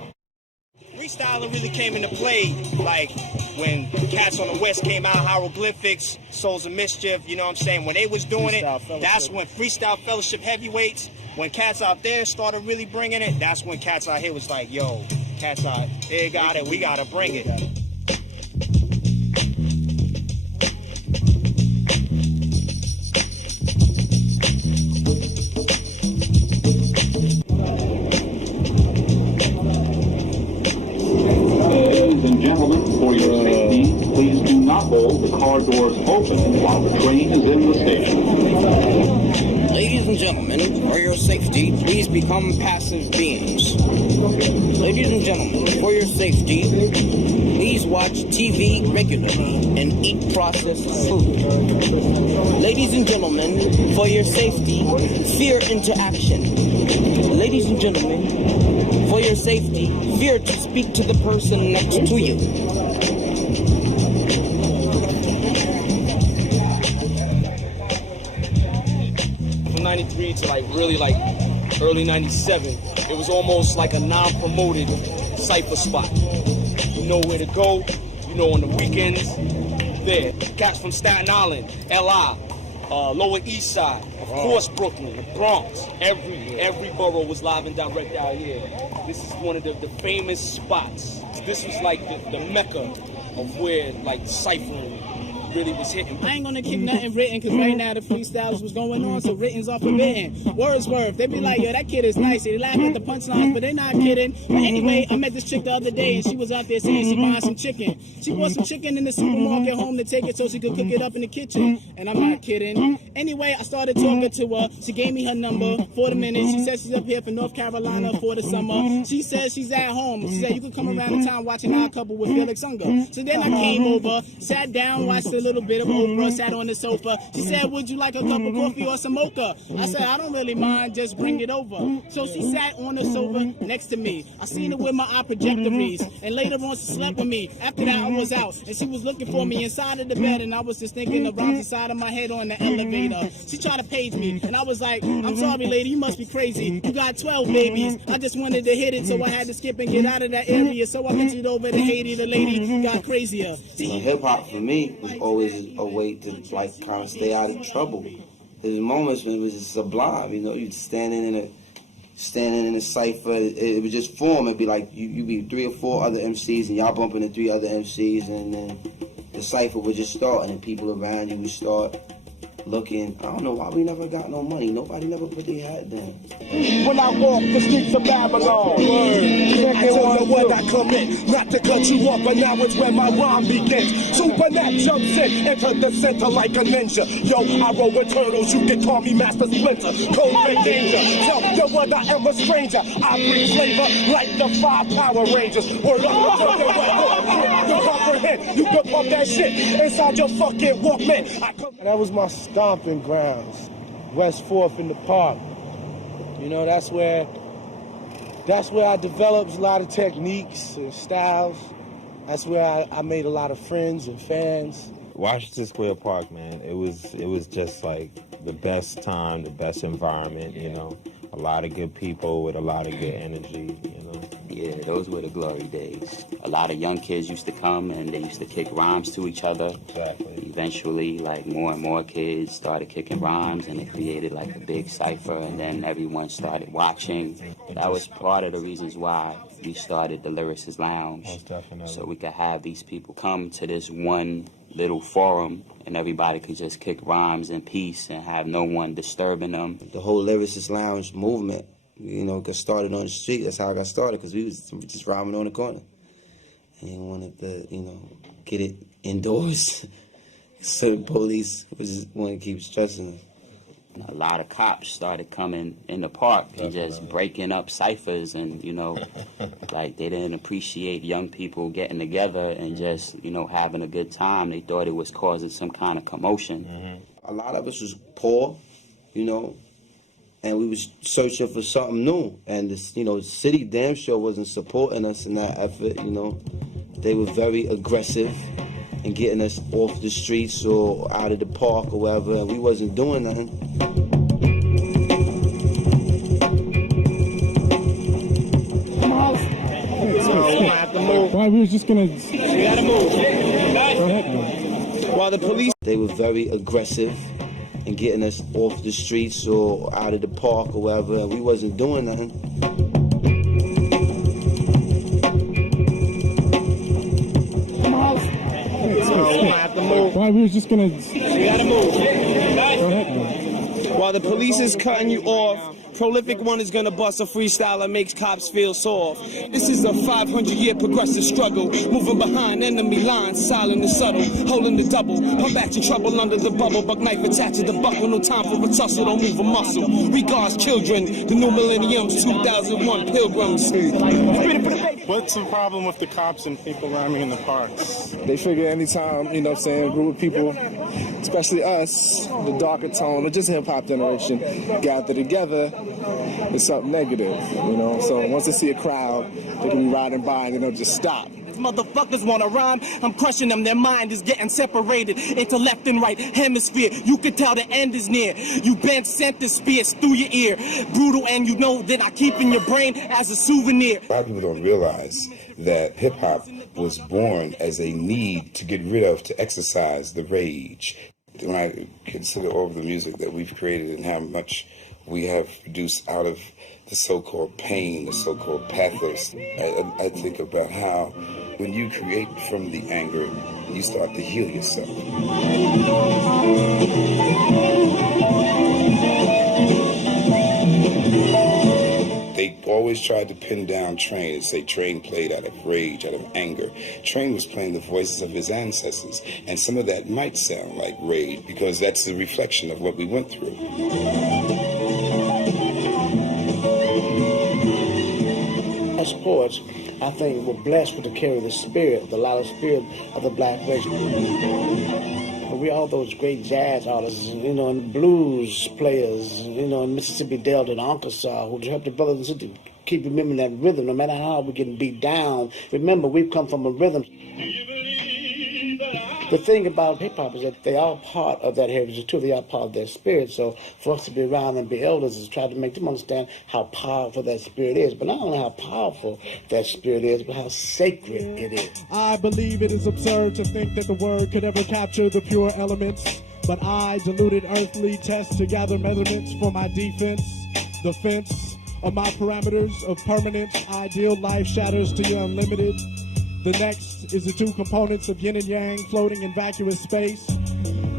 Freestyling really came into play, like when cats on the West came out, Hieroglyphics, Souls of Mischief, you know what I'm saying? When they was doing it, that's when Freestyle Fellowship heavyweights, when cats out there started really bringing it, that's when cats out here was like, yo, cats out here got it, we gotta bring it. For your safety, please do not hold the car doors open while the train is in the station. Ladies and gentlemen, for your safety, please become passive beings. Ladies and gentlemen, for your safety, please watch TV regularly and eat processed food. Ladies and gentlemen, for your safety, fear into action. Ladies and gentlemen, for your safety, fear to speak to the person next to you. From 93 to really early 97, it was almost like a non-promoted cypher spot. You know where to go, you know on the weekends, there. Cats from Staten Island, LI, Lower East Side, of course Brooklyn, the Bronx, every borough was live and direct out here. This is one of the famous spots. This was like the mecca of where ciphering really was hitting. I ain't gonna keep nothing written, cause right now the freestyles was going on, so written's off forbidden. Wordsworth, they be like, yo, that kid is nice. They laugh at the punchlines, but they not kidding. But anyway, I met this chick the other day, and she was out there saying she buying some chicken. She bought some chicken in the supermarket home to take it so she could cook it up in the kitchen. And I'm not kidding. Anyway, I started talking to her. She gave me her number for the minute. She said she's up here for North Carolina for the summer. She says she's at home. She said you could come around the town watching Our Couple with Felix Unger. So then I came over, sat down, watched a little bit of Oprah, sat on the sofa. She said, would you like a cup of coffee or some mocha? I said, I don't really mind, just bring it over. So she sat on the sofa next to me. I seen her with my eye projectories, and later on she slept with me. After that I was out, and she was looking for me inside of the bed, and I was just thinking around the side of my head on the elevator. She tried to page me, and I was like, I'm sorry lady, you must be crazy. You got 12 babies. I just wanted to hit it, so I had to skip and get out of that area. So I ventured over to Haiti. The lady got crazier. Hip hop for me was always a way to kind of stay out of trouble. There's moments when it was just sublime, you know, you'd standing in a cipher, it would just form. It'd be like you be 3 or 4 other MCs and y'all bumping into 3 other MCs, and then the cipher would just start, and then people around you would start looking. I don't know why we never got no money. Nobody never put their hat down. When I walk the streets of Babylon, I don't know when I come in, not to cut you off, but now it's when my rhyme begins. Supernat jumps in, enter the center like a ninja. Yo, I roll with turtles, you can call me Master Splinter. Cold and danger, yo, what I am a stranger. I bring flavor like the 5 Power Rangers. Word up, you comprehend, you can pump that shit inside your fucking Walkman. That was my stomping grounds, West 4th in the park. You know, that's where I developed a lot of techniques and styles. That's where I made a lot of friends and fans. Washington Square Park, man, it was just like the best time, the best environment, you know. A lot of good people with a lot of good energy, you know. Yeah, those were the glory days. A lot of young kids used to come and they used to kick rhymes to each other. Exactly. Eventually, like more and more kids started kicking rhymes and it created like a big cipher, and then everyone started watching. That was part of the reasons why we started the Lyricist Lounge. Most definitely. So we could have these people come to this one little forum and everybody could just kick rhymes in peace and have no one disturbing them. The whole Lyricist Lounge movement, you know, got started on the street. That's how I got started, because we was just rhyming on the corner. And wanted to, you know, get it indoors. So the police just want to keep stressing it. A lot of cops started coming in the park and just breaking up ciphers, and, you know, like they didn't appreciate young people getting together and just, you know, having a good time. They thought it was causing some kind of commotion. A lot of us was poor, you know, and we was searching for something new. And this, you know, the city damn sure wasn't supporting us in that effort, you know. They were very aggressive in getting us off the streets or out of the park or wherever, and we wasn't doing nothing. Why we was just gonna... We gotta move. Go ahead. While the police... They were very aggressive in getting us off the streets or out of the park or wherever, and we wasn't doing nothing. Why we was just gonna... We gotta move. Go ahead. While the police is cutting you off, prolific one is gonna bust a freestyle that makes cops feel soft. This is a 500-year progressive struggle, moving behind enemy lines, silent and subtle, holding the double. I'm back in trouble under the bubble, buck knife attached to the buckle, no time for a tussle, don't move a muscle. Regards children, the new millennium's 2001 pilgrims. What's the problem with the cops and people rhyming in the parks? They figure anytime, you know what I'm saying, a group of people, especially us, the darker tone, or just hip-hop generation, gather together, it's something negative, you know? So once they see a crowd, they can be riding by and they'll just stop. Motherfuckers wanna rhyme, I'm crushing them, their mind is getting separated into left and right hemisphere. You can tell the end is near. You been sent the spears through your ear. Brutal, and you know that I keep in your brain as a souvenir. A lot of people don't realize that hip-hop was born as a need to get rid of, to exercise the rage. When I consider all of the music that we've created and how much we have produced out of the so-called pain, the so-called pathos, I think about how when you create from the anger, you start to heal yourself. They always tried to pin down Train and say Train played out of rage, out of anger. Train was playing the voices of his ancestors, and some of that might sound like rage because that's the reflection of what we went through. As poets, I think we're blessed with to carry the spirit, the lot of spirit of the black race. We all those great jazz artists, you know, and blues players, you know, in Mississippi Delta and Arkansas, who help the brothers and sisters keep remembering that rhythm, no matter how we're getting beat down. Remember, we've come from a rhythm. The thing about hip-hop is that they are part of that heritage too. They are part of their spirit. So for us to be around and be elders is try to make them understand how powerful that spirit is. But not only how powerful that spirit is, but how sacred it is. I believe it is absurd to think that the word could ever capture the pure elements. But I diluted earthly tests to gather measurements for my defense. The fence of my parameters of permanence, ideal life shatters to your unlimited. The next is the two components of yin and yang floating in vacuous space.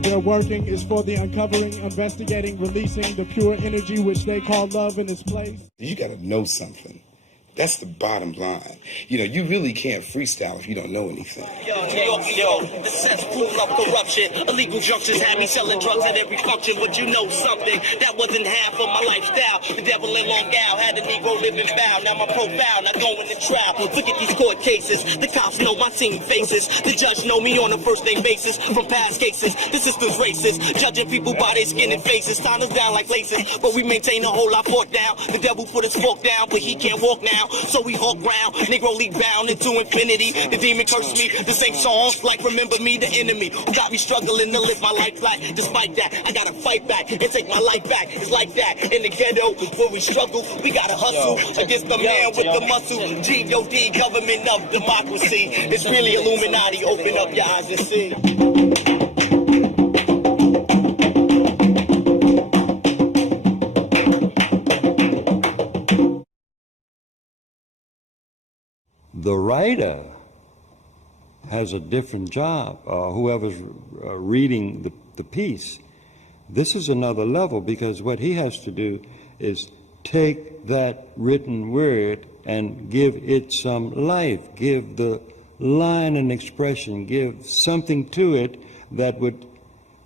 Their working is for the uncovering, investigating, releasing the pure energy which they call love in its place. You got to know something. That's the bottom line. You know, you really can't freestyle if you don't know anything. Yo, the cesspool of corruption. Illegal junctions had me selling drugs at every function. But you know something, that wasn't half of my lifestyle. The devil in Long Island had a Negro living foul. Now my profile, not going to trial. Look at these court cases. The cops know my scene faces. The judge know me on a first name basis. From past cases, the system's racist. Judging people by their skin and faces. Sign us down like laces. But we maintain a whole lot fork down. The devil put his fork down, but he can't walk now. So we hawk round, Negro league bound into infinity. The demon cursed me, the same songs like Remember Me, the enemy who got me struggling to live my life like. Despite that, I gotta fight back and take my life back. It's like that in the ghetto where we struggle. We gotta hustle against the man with the muscle. G.O.D. government of democracy. It's really Illuminati. Open up your eyes and see. The writer has a different job, whoever's reading the piece. This is another level because what he has to do is take that written word and give it some life, give the line an expression, give something to it that would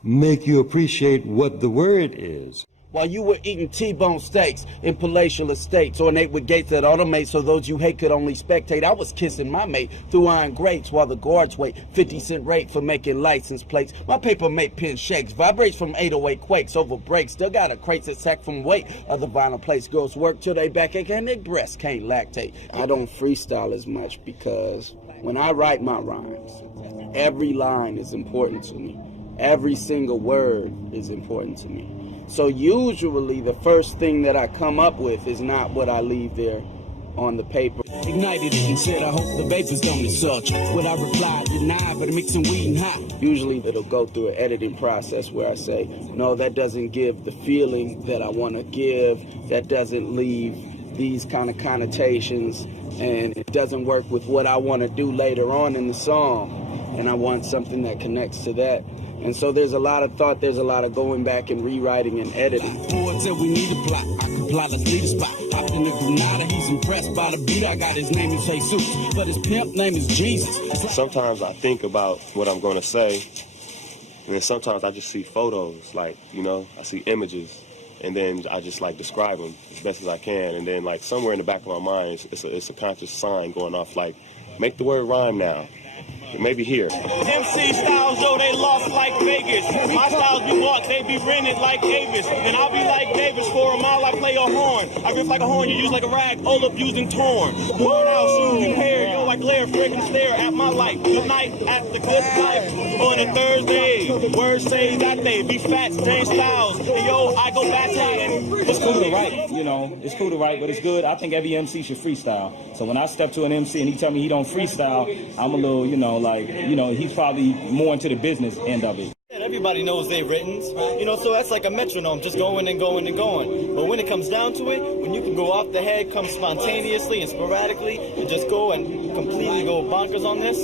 make you appreciate what the word is. While you were eating T-bone steaks in palatial estates, ornate with gates that automate so those you hate could only spectate, I was kissing my mate through iron grates while the guards wait 50-cent rate for making license plates. My paper mate pen shakes, vibrates from 808 quakes over breaks. Still got a crates that sack from weight. Other vinyl plates girls work till they backache and their breasts can't lactate. I don't freestyle as much because when I write my rhymes, every line is important to me. Every single word is important to me. So usually the first thing that I come up with is not what I leave there on the paper. Ignited it and said, I hope the vapors don't such. What I replied, deny, but mixing weed and hot. Usually it'll go through an editing process where I say, no, that doesn't give the feeling that I want to give. That doesn't leave these kind of connotations. And it doesn't work with what I want to do later on in the song. And I want something that connects to that. And so there's a lot of thought, there's a lot of going back and rewriting and editing. Ford said we need a plot, I can plot, let's lead a spot. Hopped in the Granada, he's impressed by the beat. I got his name is Jesus, but his pimp name is Jesus. Sometimes I think about what I'm going to say, and then sometimes I just see photos, like, you know, I see images, and then I just, like, describe them as best as I can. And then, like, somewhere in the back of my mind, it's a conscious sign going off, like, make the word rhyme now. Maybe here. MC styles, though, they lost like Vegas. My styles be walked, they be rented like Davis. And I'll be like Davis, for a mile I play a horn. I riff like a horn, you use like a rag, all up using torn. Worn out, shoes and hair, yo, I glare, freaking stare at my light. Tonight at the Good Life on a Thursday. Words say that they be fat, James Styles. And yo, I go back and it's cool to write, you know, it's cool to write, but it's good. I think every MC should freestyle. So when I step to an MC and he tell me he don't freestyle, I'm a little, you know, like, you know, he's probably more into the business end of it. Everybody knows they've written, you know, so that's like a metronome, just going and going and going. But when it comes down to it, when you can go off the head, come spontaneously and sporadically, and just go and completely go bonkers on this,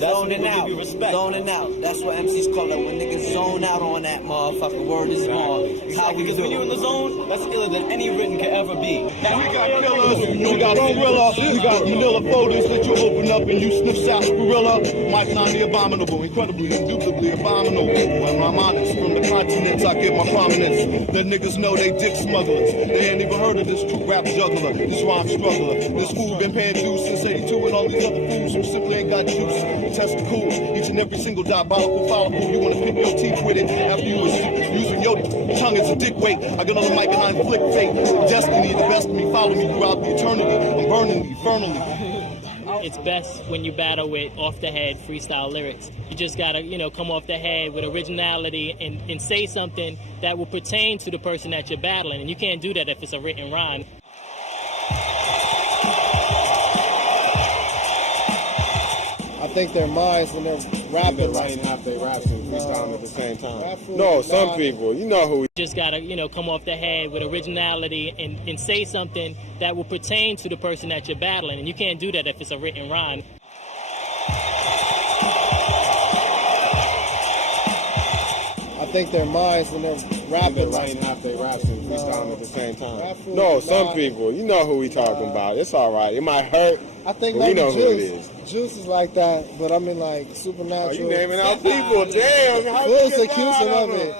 that's when people give you respect. Zoning out. That's what MCs call it. When niggas zone out on that motherfucker, word is born. How we Because do when you're in the zone, that's iller than any written could ever be. Now we got gorillas, we got gorilla, we got manila folders that you open up and you sniff sarsaparilla. Mike 9 the abominable, incredibly, indubitably abominable. When I'm honest, from the continents I get my prominence. The niggas know they dick smugglers. They ain't even heard of this true rap juggler, this rhyme struggler. This fool been paying dues since 82 and all these other fools who simply ain't got juice. Testicles, each and every single diabolical follicle. You wanna pick your teeth with it after you was using your tongue as a dick weight. I got on the mic and I inflict fate. Destiny, the best of me, follow me throughout the eternity. I'm burning eternally. It's best when you battle with off-the-head freestyle lyrics. You just gotta, you know, come off the head with originality and say something that will pertain to the person that you're battling. And you can't do that if it's a written rhyme. I think their minds when they're rapping. Writing half they raps and freestyling at the same time. No, some people, you know who. Just gotta, come off the head with originality and say something that will pertain to the person that you're battling. And you can't do that if it's a written rhyme. I think their minds when they're rapping. Writing half they raps and freestyling at the same time. No, some people, you know who we talking about. It's all right. It might hurt. I think but we maybe know Juice. who it is. Juice is like that, but I mean like Supernatural. Oh, you naming out people? Damn. How Who's you accused of it?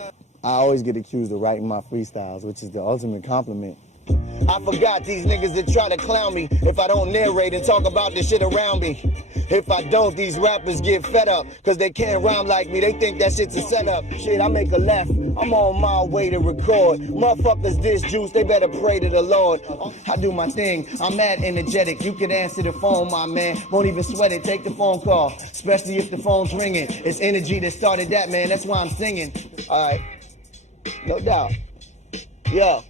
I always get accused of writing my freestyles, which is the ultimate compliment. I forgot these niggas that try to clown me if I don't narrate and talk about the shit around me. If I don't, these rappers get fed up because they can't rhyme like me. They think that shit's a setup. Shit, I make a left. I'm on my way to record. Motherfuckers this juice, they better pray to the Lord. I do my thing. I'm mad energetic. You can answer the phone, my man. Won't even sweat it. Take the phone call, especially if the phone's ringing. It's energy that started that, man. That's why I'm singing. All right. No doubt. Yo.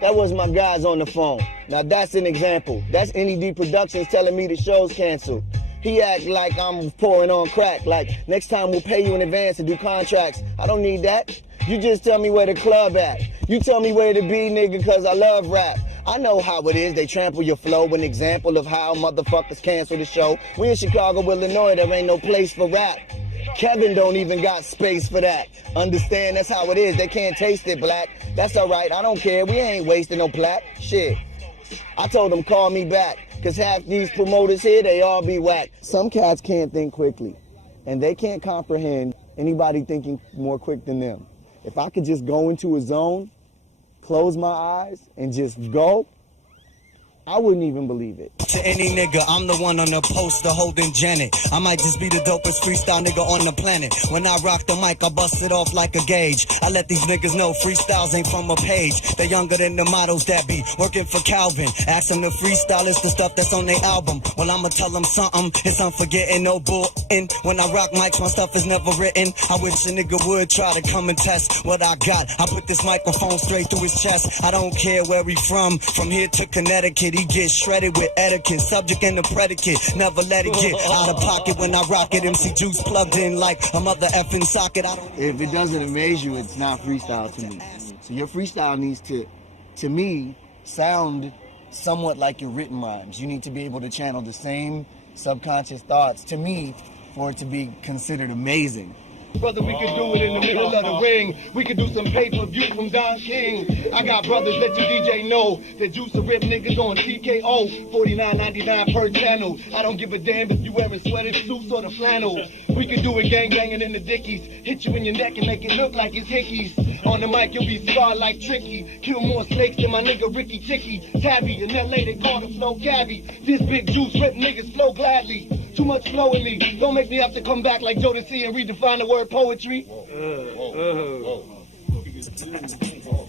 That was my guys on the phone. Now that's an example. That's NED Productions telling me the show's canceled. He act like I'm pouring on crack. Like, next time we'll pay you in advance to do contracts. I don't need that. You just tell me where the club at. You tell me where to be, nigga, cause I love rap. I know how it is. They trample your flow. An example of how motherfuckers cancel the show. We in Chicago, Illinois. There ain't no place for rap. Kevin don't even got space for that. Understand, that's how it is. They can't taste it, black. That's all right. I don't care. We ain't wasting no plaque. Shit. I told them call me back. Cause half these promoters here, they all be whack. Some cats can't think quickly. And they can't comprehend anybody thinking more quick than them. If I could just go into a zone, close my eyes, and just go, I wouldn't even believe it. To any nigga, I'm the one on the poster holding Janet. I might just be the dopest freestyle nigga on the planet. When I rock the mic, I bust it off like a gauge. I let these niggas know freestyles ain't from a page. They're younger than the models that be working for Calvin. Ask them to freestyle, it's the stuff that's on their album. Well, I'ma tell them something, it's unforgetting, no bullin'. When I rock mics, my stuff is never written. I wish a nigga would try to come and test what I got. I put this microphone straight through his chest. I don't care where he from here to Connecticut. He gets shredded with etiquette, subject and the predicate. Never let it get out of pocket when I rock it. MC Juice plugged in like a mother effing socket. If it doesn't amaze you, it's not freestyle to me. So your freestyle needs to me, sound somewhat like your written rhymes. You need to be able to channel the same subconscious thoughts to me for it to be considered amazing. Brother, we could do it in the middle of the ring. We could do some pay-per-view from Don King. I got brothers, let your DJ know that Juice to rip niggas on TKO. $49.99 per channel. I don't give a damn if you wearing sweater suits or the flannel. We could do it gang-banging in the dickies. Hit you in your neck and make it look like it's hickeys. On the mic, you'll be scarred like Tricky. Kill more snakes than my nigga Ricky Ticky. Tabby, in LA, they call him Flow Cabby. This big Juice rip niggas flow gladly. Too much flow in me. Don't make me have to come back like Jodeci and redefine the word poetry.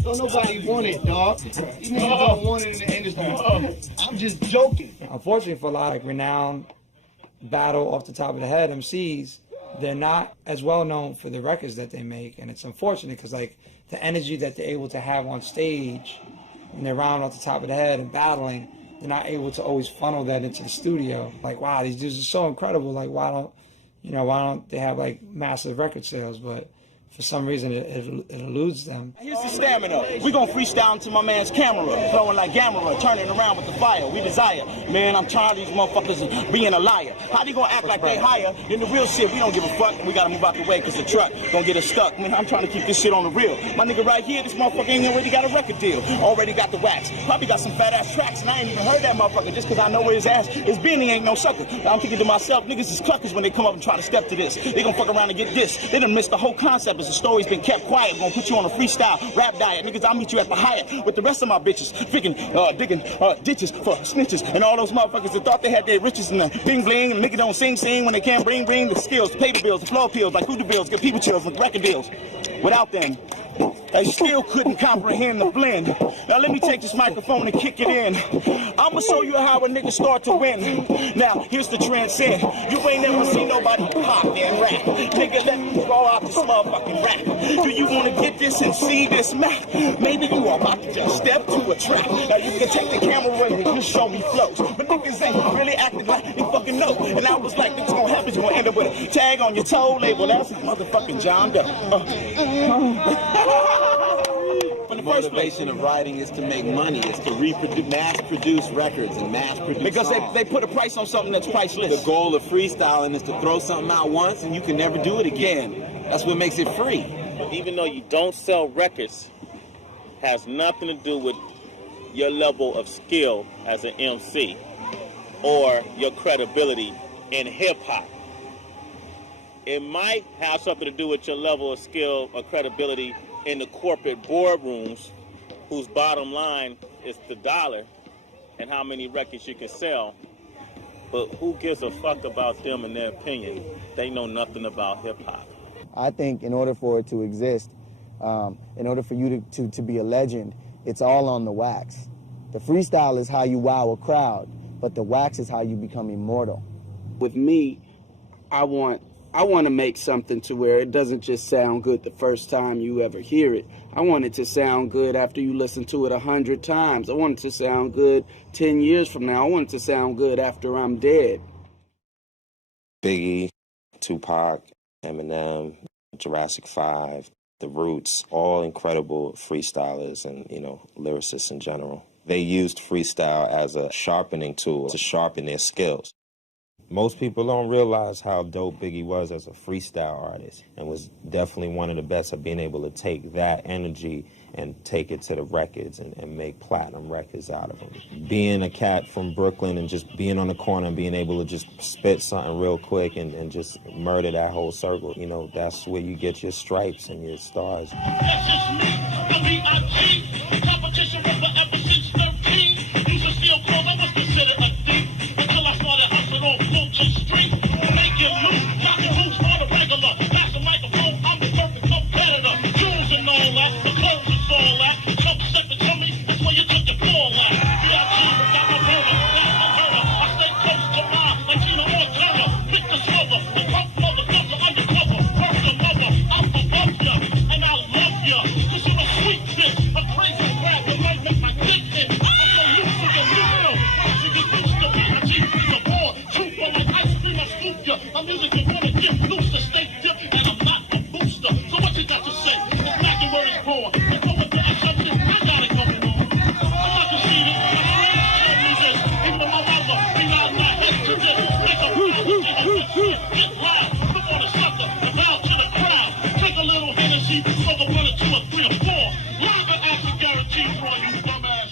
Don't nobody want it, dog. These niggas don't want it in the industry. I'm just joking. Unfortunately for a lot of renowned battle off the top of the head MCs, they're not as well known for the records that they make, and it's unfortunate because like the energy that they're able to have on stage when they're rounding off the top of the head and battling, they're not able to always funnel that into the studio. Like, wow, these dudes are so incredible. Like, why don't they have like massive record sales? But for some reason, it eludes them. Here's the stamina. We gon' freestyle into my man's camera, flowing like Gamera, turning around with the fire. We desire. Man, I'm tired of these motherfuckers being a liar. How they gonna act like they higher than the real shit? We don't give a fuck. We gotta move out the way because the truck gonna get us stuck. Man, I'm trying to keep this shit on the real. My nigga right here, this motherfucker ain't already got a record deal. Already got the wax. Probably got some fat ass tracks and I ain't even heard that motherfucker just because I know where his ass is been. He ain't no sucker. I'm thinking to myself, niggas is cluckers when they come up and try to step to this. They gonna fuck around and get this. They done missed the whole concept. The story's been kept quiet. Gonna put you on a freestyle rap diet. Niggas, I'll meet you at the Hyatt with the rest of my bitches. Digging ditches for snitches and all those motherfuckers that thought they had their riches and the bling bling and niggas don't sing when they can't bring the skills, the paper bills, the floor appeals, like food bills, get people chills, like record deals. Without them, they still couldn't comprehend the blend. Now let me take this microphone and kick it in. I'ma show you how a nigga start to win. Now here's the transcend. You ain't never seen nobody pop and rap. Nigga, let me throw out this motherfucking rap. Do you wanna get this and see this map? Maybe you are about to just step to a trap. Now you can take the camera and you show me flows. But niggas ain't really acting like they fucking didn't know. And I was like, what's gonna happen? You're gonna end up with a tag on your toe label. That's motherfucking John Doe. The motivation of writing is to make money, is to mass-produce records and mass-produce because songs. they put a price on something that's priceless. The goal of freestyling is to throw something out once and you can never do it again. That's what makes it free. Even though you don't sell records, has nothing to do with your level of skill as an MC or your credibility in hip-hop. It might have something to do with your level of skill or credibility in the corporate boardrooms, whose bottom line is the dollar and how many records you can sell. But who gives a fuck about them and their opinion? They know nothing about hip-hop. I think in order for it to exist, in order for you to be a legend, it's all on the wax. The freestyle is how you wow a crowd, but the wax is how you become immortal. With me, I want to make something to where it doesn't just sound good the first time you ever hear it. I want it to sound good after you listen to it 100 times. I want it to sound good 10 years from now. I want it to sound good after I'm dead. Biggie, Tupac, Eminem, Jurassic 5, The Roots, all incredible freestylers and, lyricists in general. They used freestyle as a sharpening tool to sharpen their skills. Most people don't realize how dope Biggie was as a freestyle artist and was definitely one of the best at being able to take that energy and take it to the records and make platinum records out of them. Being a cat from Brooklyn and just being on the corner and being able to just spit something real quick and just murder that whole circle, that's where you get your stripes and your stars. That's just me. Competition was forever since 13. Used to steal clothes, I was considered a thief until I started hustling on Fulton Street. Making loot, knocking hoops on the regular. Pass the microphone, I'm the perfect competitor. Jewels and all that, the clothes and all that. Some stepping to me, that's where you took the ball at. B.I.G. got my burner, got my burner. I stay close to mine, like Tina Montana. Pick the smother, the pump motherfucker undercover. Work the mother, I'm above ya, and I love ya. Cause you're a sweet bitch, a crazy rap that might make my dick in. I'm so loose to the neutral, once you get used to B.I.G. is a ball. Truth for like ice cream, I scoop ya. My music you wanna get loose to stay dip, and I'm not a booster. So what you got to say? It's back in where it's born. It's over to assumption, I got it going on. I'm not conceited, my friends tell me this. Even though my mother, we nod my head to this. Make a apology, get loud. Come on a sucker, and bow to the crowd. Take a little Hennessy, over 1 or 2 or 3 or 4. Live and action guaranteed for you dumbass.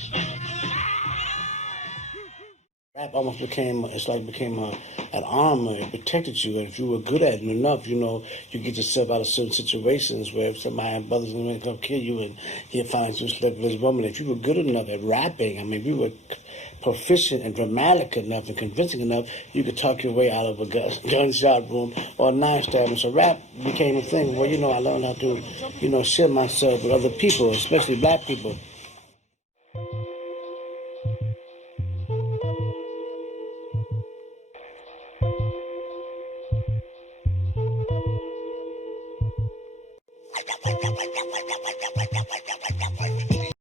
Rap almost became an armor. It protected you, and if you were good at it enough, you get yourself out of certain situations where if somebody brothers and men come kill you, and he'll find you slept with his woman. If you were good enough at rapping, if you were proficient and dramatic enough and convincing enough, you could talk your way out of a gunshot room or a knife stab. So rap became a thing where I learned how to share myself with other people, especially black people.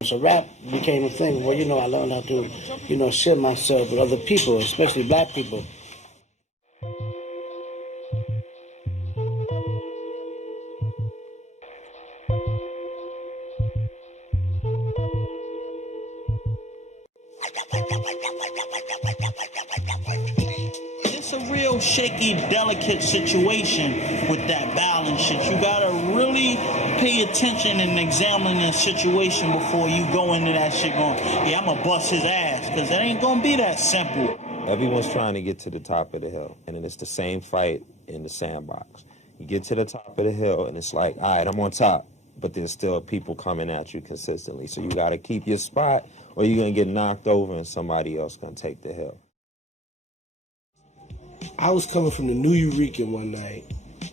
So rap became a thing where, I learned how to, share myself with other people, especially black people. It's a real shaky, delicate situation with that balance shit. You gotta really pay attention and examine the situation before you go into that shit going, yeah, I'm gonna bust his ass, because it ain't gonna be that simple. Everyone's trying to get to the top of the hill, and then it's the same fight in the sandbox. You get to the top of the hill, and it's like, all right, I'm on top, but there's still people coming at you consistently. So you got to keep your spot, or you're going to get knocked over, and somebody else going to take the hill. I was coming from the New Eureka one night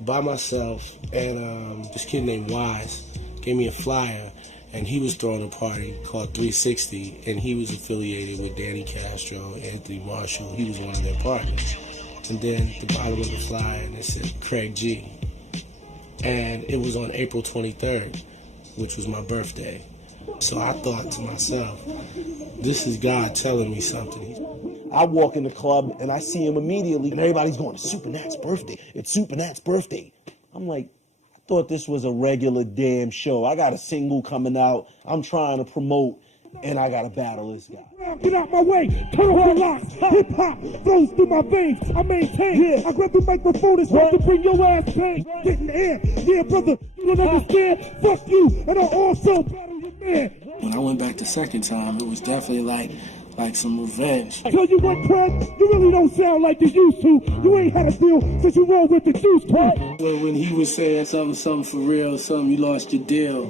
by myself, and this kid named Wise gave me a flyer, and he was throwing a party called 360, and he was affiliated with Danny Castro, Anthony Marshall. He was one of their partners. And then at the bottom of the flyer, and it said Craig G. And it was on April 23rd, which was my birthday. So I thought to myself, this is God telling me something. I walk in the club and I see him immediately, and everybody's going, it's Super Nat's birthday. It's Super Nat's birthday. I'm like, I thought this was a regular damn show. I got a single coming out. I'm trying to promote, and I got to battle this guy. Get out my way, turn on the locks. Hip hop flows through my veins. I maintain. I grab the microphone and start to bring your ass pain. Get in the air. Yeah, brother, you don't understand. Fuck you, and I'll also battle your man. When I went back the second time, it was definitely like some revenge. Tell you what, Craig, you really don't sound like you used to. You ain't had a deal since you rolled with the juice club. When he was saying something for real, something, you lost your deal.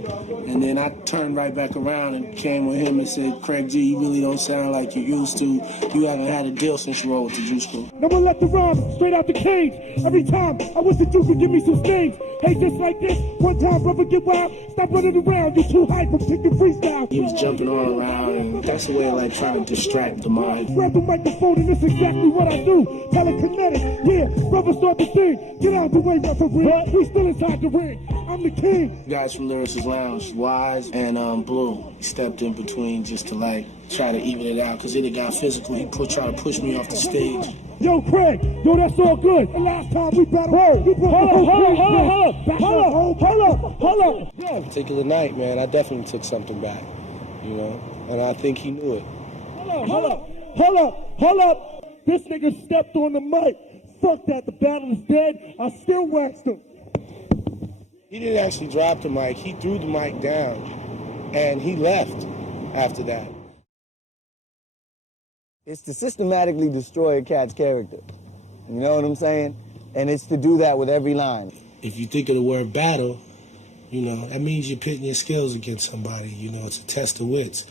And then I turned right back around and came with him and said, Craig G, you really don't sound like you used to. You haven't had a deal since you rolled with the juice club. Now we'll let the rhymes straight out the cage. Every time I wish that you could give me some stage. Hey, just like this, one time, brother, get wild. Stop running around, you too hype, I'm taking freestyle. He was jumping all around, and that's the way of like trying to distract the mind. Grab the microphone and that's exactly what I do. Telekinetic, yeah, brother start the thing. Get out the way, referee. We still inside the ring. I'm the king. Guys from Lyricist Lounge, Wise and Blue, he stepped in between just to like try to even it out, because it got physical. He tried to push me off the stage. Yo, Craig, yo, that's all good. The last time we battled, you hold up. That particular night, man, I definitely took something back, you know, and I think he knew it. Hold up. This nigga stepped on the mic. Fuck that, the battle is dead. I still waxed him. He didn't actually drop the mic. He threw the mic down, and he left after that. It's to systematically destroy a cat's character. You know what I'm saying? And it's to do that with every line. If you think of the word battle, you know, that means you're pitting your skills against somebody. You know, it's a test of wits.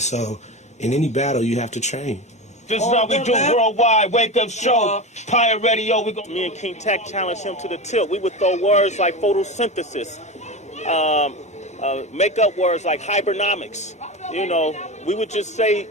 So in any battle, you have to train. This is how we do worldwide wake-up show. Pirate Radio, me and King Tech challenged him to the tilt. We would throw words like photosynthesis, make up words like hybernomics. You know, we would just say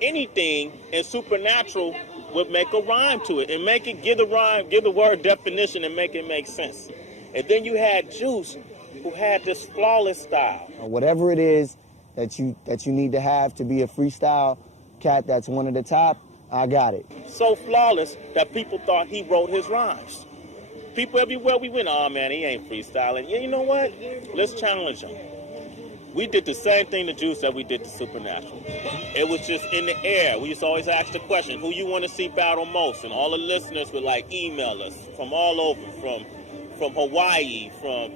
anything, and Supernatural would make a rhyme to it and make it give the word definition and make it make sense. And then you had Juice, who had this flawless style. Whatever it is that you need to have to be a freestyle cat that's one of the top, I got it. So flawless that people thought he wrote his rhymes. People everywhere we went, oh man, he ain't freestyling. Yeah, you know what? Let's challenge him. We did the same thing to Juice that we did to Supernatural. It was just in the air. We used to always ask the question, who you want to see battle most? And all the listeners would like email us from all over, from Hawaii, from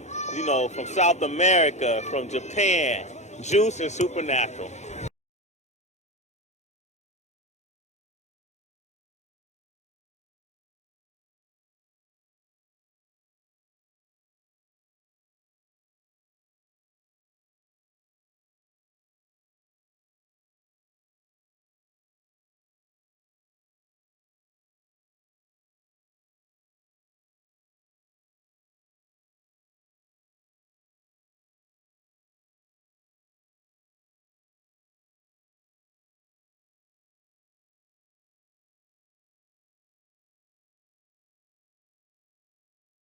South America, from Japan, Juice and Supernatural.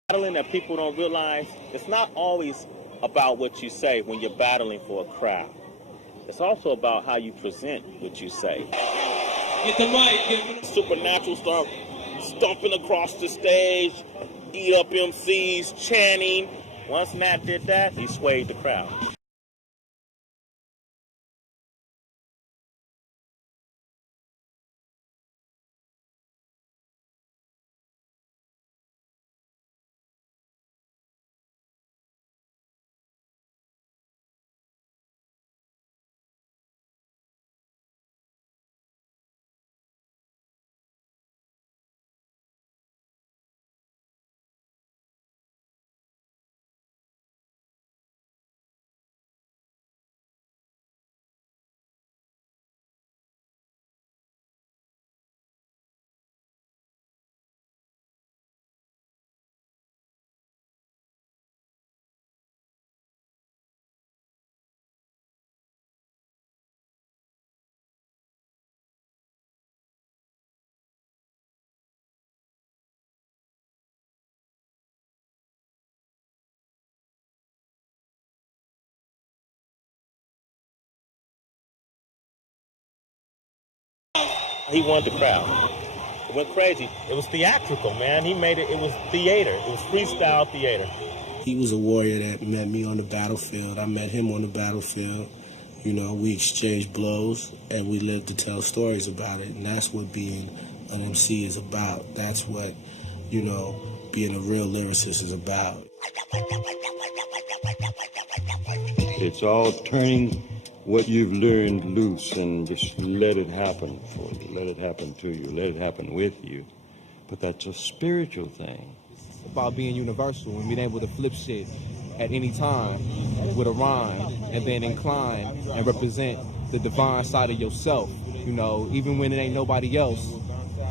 Battling that people don't realize, it's not always about what you say when you're battling for a crowd. It's also about how you present what you say. Get the mic. Supernatural start stomping across the stage, eat up MCs, chanting. Once Nat did that, he swayed the crowd. He wanted the crowd. It went crazy. It was theatrical, man. He made it. It was theater. It was freestyle theater. He was a warrior that met me on the battlefield. I met him on the battlefield. You know, we exchanged blows, and we lived to tell stories about it. And that's what being an MC is about. That's what, you know, being a real lyricist is about. It's all turning what you've learned loose and just let it happen for you. Let it happen to you. Let it happen with you. But that's a spiritual thing. It's about being universal and being able to flip shit at any time with a rhyme and then incline and represent the divine side of yourself. You know, even when it ain't nobody else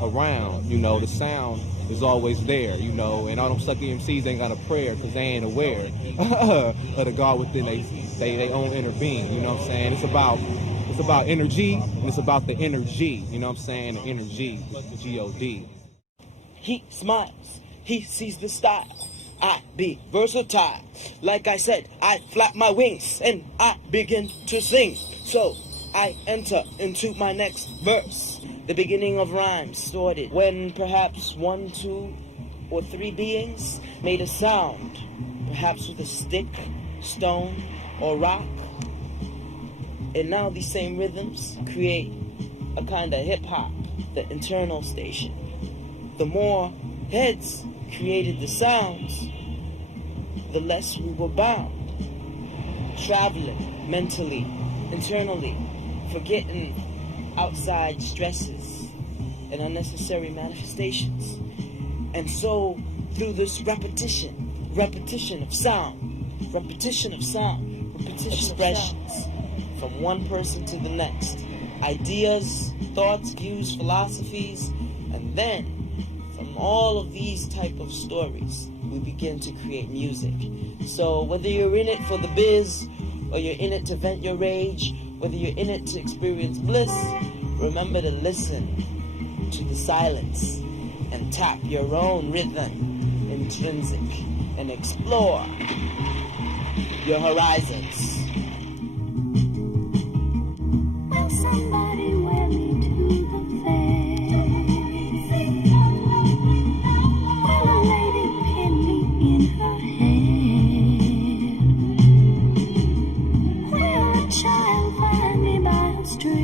around, you know, the sound is always there, you know, and all them sucky MCs ain't got a prayer because they ain't aware of the God within they own inner being, you know what I'm saying? It's about energy, and it's about the energy, you know what I'm saying? The energy, G-O-D. He smiles, he sees the style. I be versatile. Like I said, I flap my wings and I begin to sing. So I enter into my next verse. The beginning of rhymes started when perhaps 1, 2, or 3 beings made a sound, perhaps with a stick, stone, or rock. And now these same rhythms create a kind of hip-hop, the internal station. The more heads created the sounds, the less we were bound. Traveling mentally, internally, forgetting outside stresses and unnecessary manifestations. And so, through this repetition of sound, expressions, from one person to the next, ideas, thoughts, views, philosophies, and then from all of these type of stories, we begin to create music. So whether you're in it for the biz, or you're in it to vent your rage, whether you're in it to experience bliss, remember to listen to the silence and tap your own rhythm, intrinsic, and explore your horizons. Somebody wear me to the fair. Will a lady pin me in her hair? Will a child find me by a string?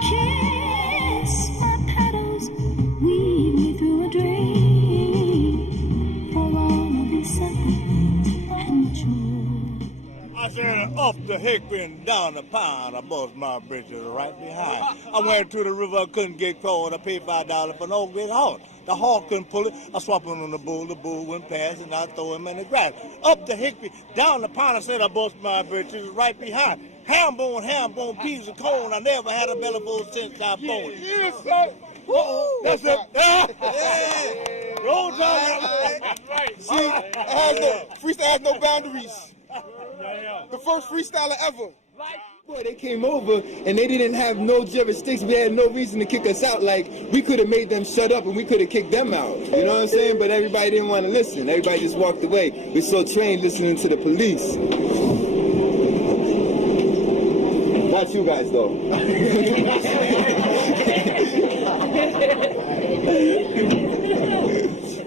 Kiss my petals, weave me through a dream. For all of these simple and true. I said up the hickory and down the pond, I bust my britches right behind. I went to the river, I couldn't get caught. I paid $5 for no big horse. The horse couldn't pull it. I swapped him on the bull went past, and I throw him in the grass. Up the hickory, down the pond, I said I bust my britches right behind. Ham bone, peas and corn. I never had a belly full since I was born. Yes, sir. That's it. Yeah. Roll time. That's right. See, freestyle has no boundaries. The first freestyler ever. Boy, they came over and they didn't have no jurisdiction. They had no reason to kick us out. Like, we could have made them shut up and we could have kicked them out. You know what I'm saying? But everybody didn't want to listen. Everybody just walked away. We're so trained listening to the police. Not you guys, though.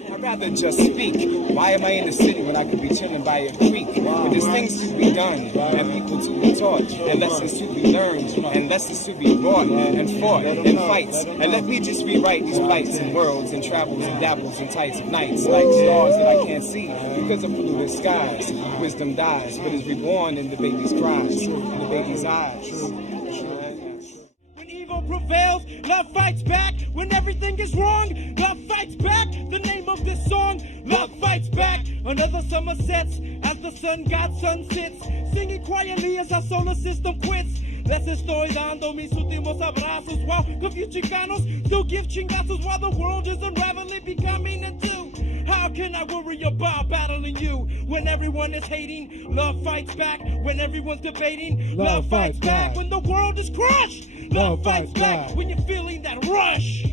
I'd rather just speak. Why am I in the city when I could be chilling by a creek? But there's things to be done, and people to be taught, and lessons to be learned, and lessons to be brought, and fought, and fights. And let me just rewrite these flights and worlds, and travels, and dabbles, and tights of nights, like stars that I can't see, because of polluted skies. Wisdom dies, but is reborn in the baby's cries, in the baby's eyes. Evil prevails, love fights back. When everything is wrong, love fights back. The name of this song, love fights back. Another summer sets as the sun god sunsets, singing quietly as our solar system quits. Les estoy dando mis últimos abrazos while confused chicanos still give chingazos while the world is unraveling, becoming into. How can I worry about battling you when everyone is hating? Love fights back when everyone's debating. Love fights back when the world is crushed. Love fights back when you're feeling that rush.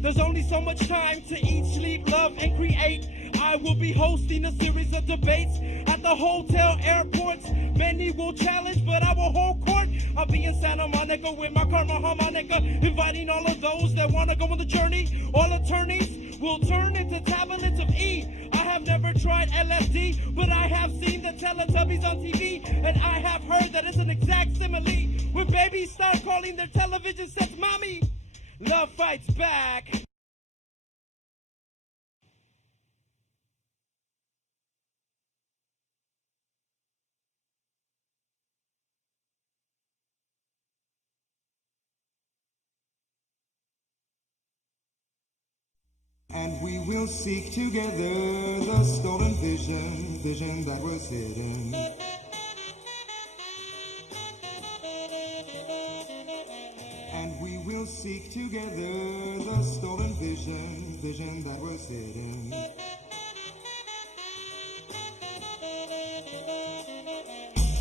There's only so much time to eat, sleep, love, and create. I will be hosting a series of debates at the hotel airports. Many will challenge, but I will hold court. I'll be in Santa Monica with my karma harmonica, inviting all of those that want to go on the journey. All attorneys will turn into tablets of E. I have never tried LSD, but I have seen the Teletubbies on TV, and I have heard that it's an exact simile. When babies start calling their television sets mommy, love fights back. And we will seek together the stolen vision that was hidden. And we will seek together the stolen vision that was hidden.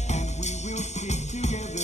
And we will seek together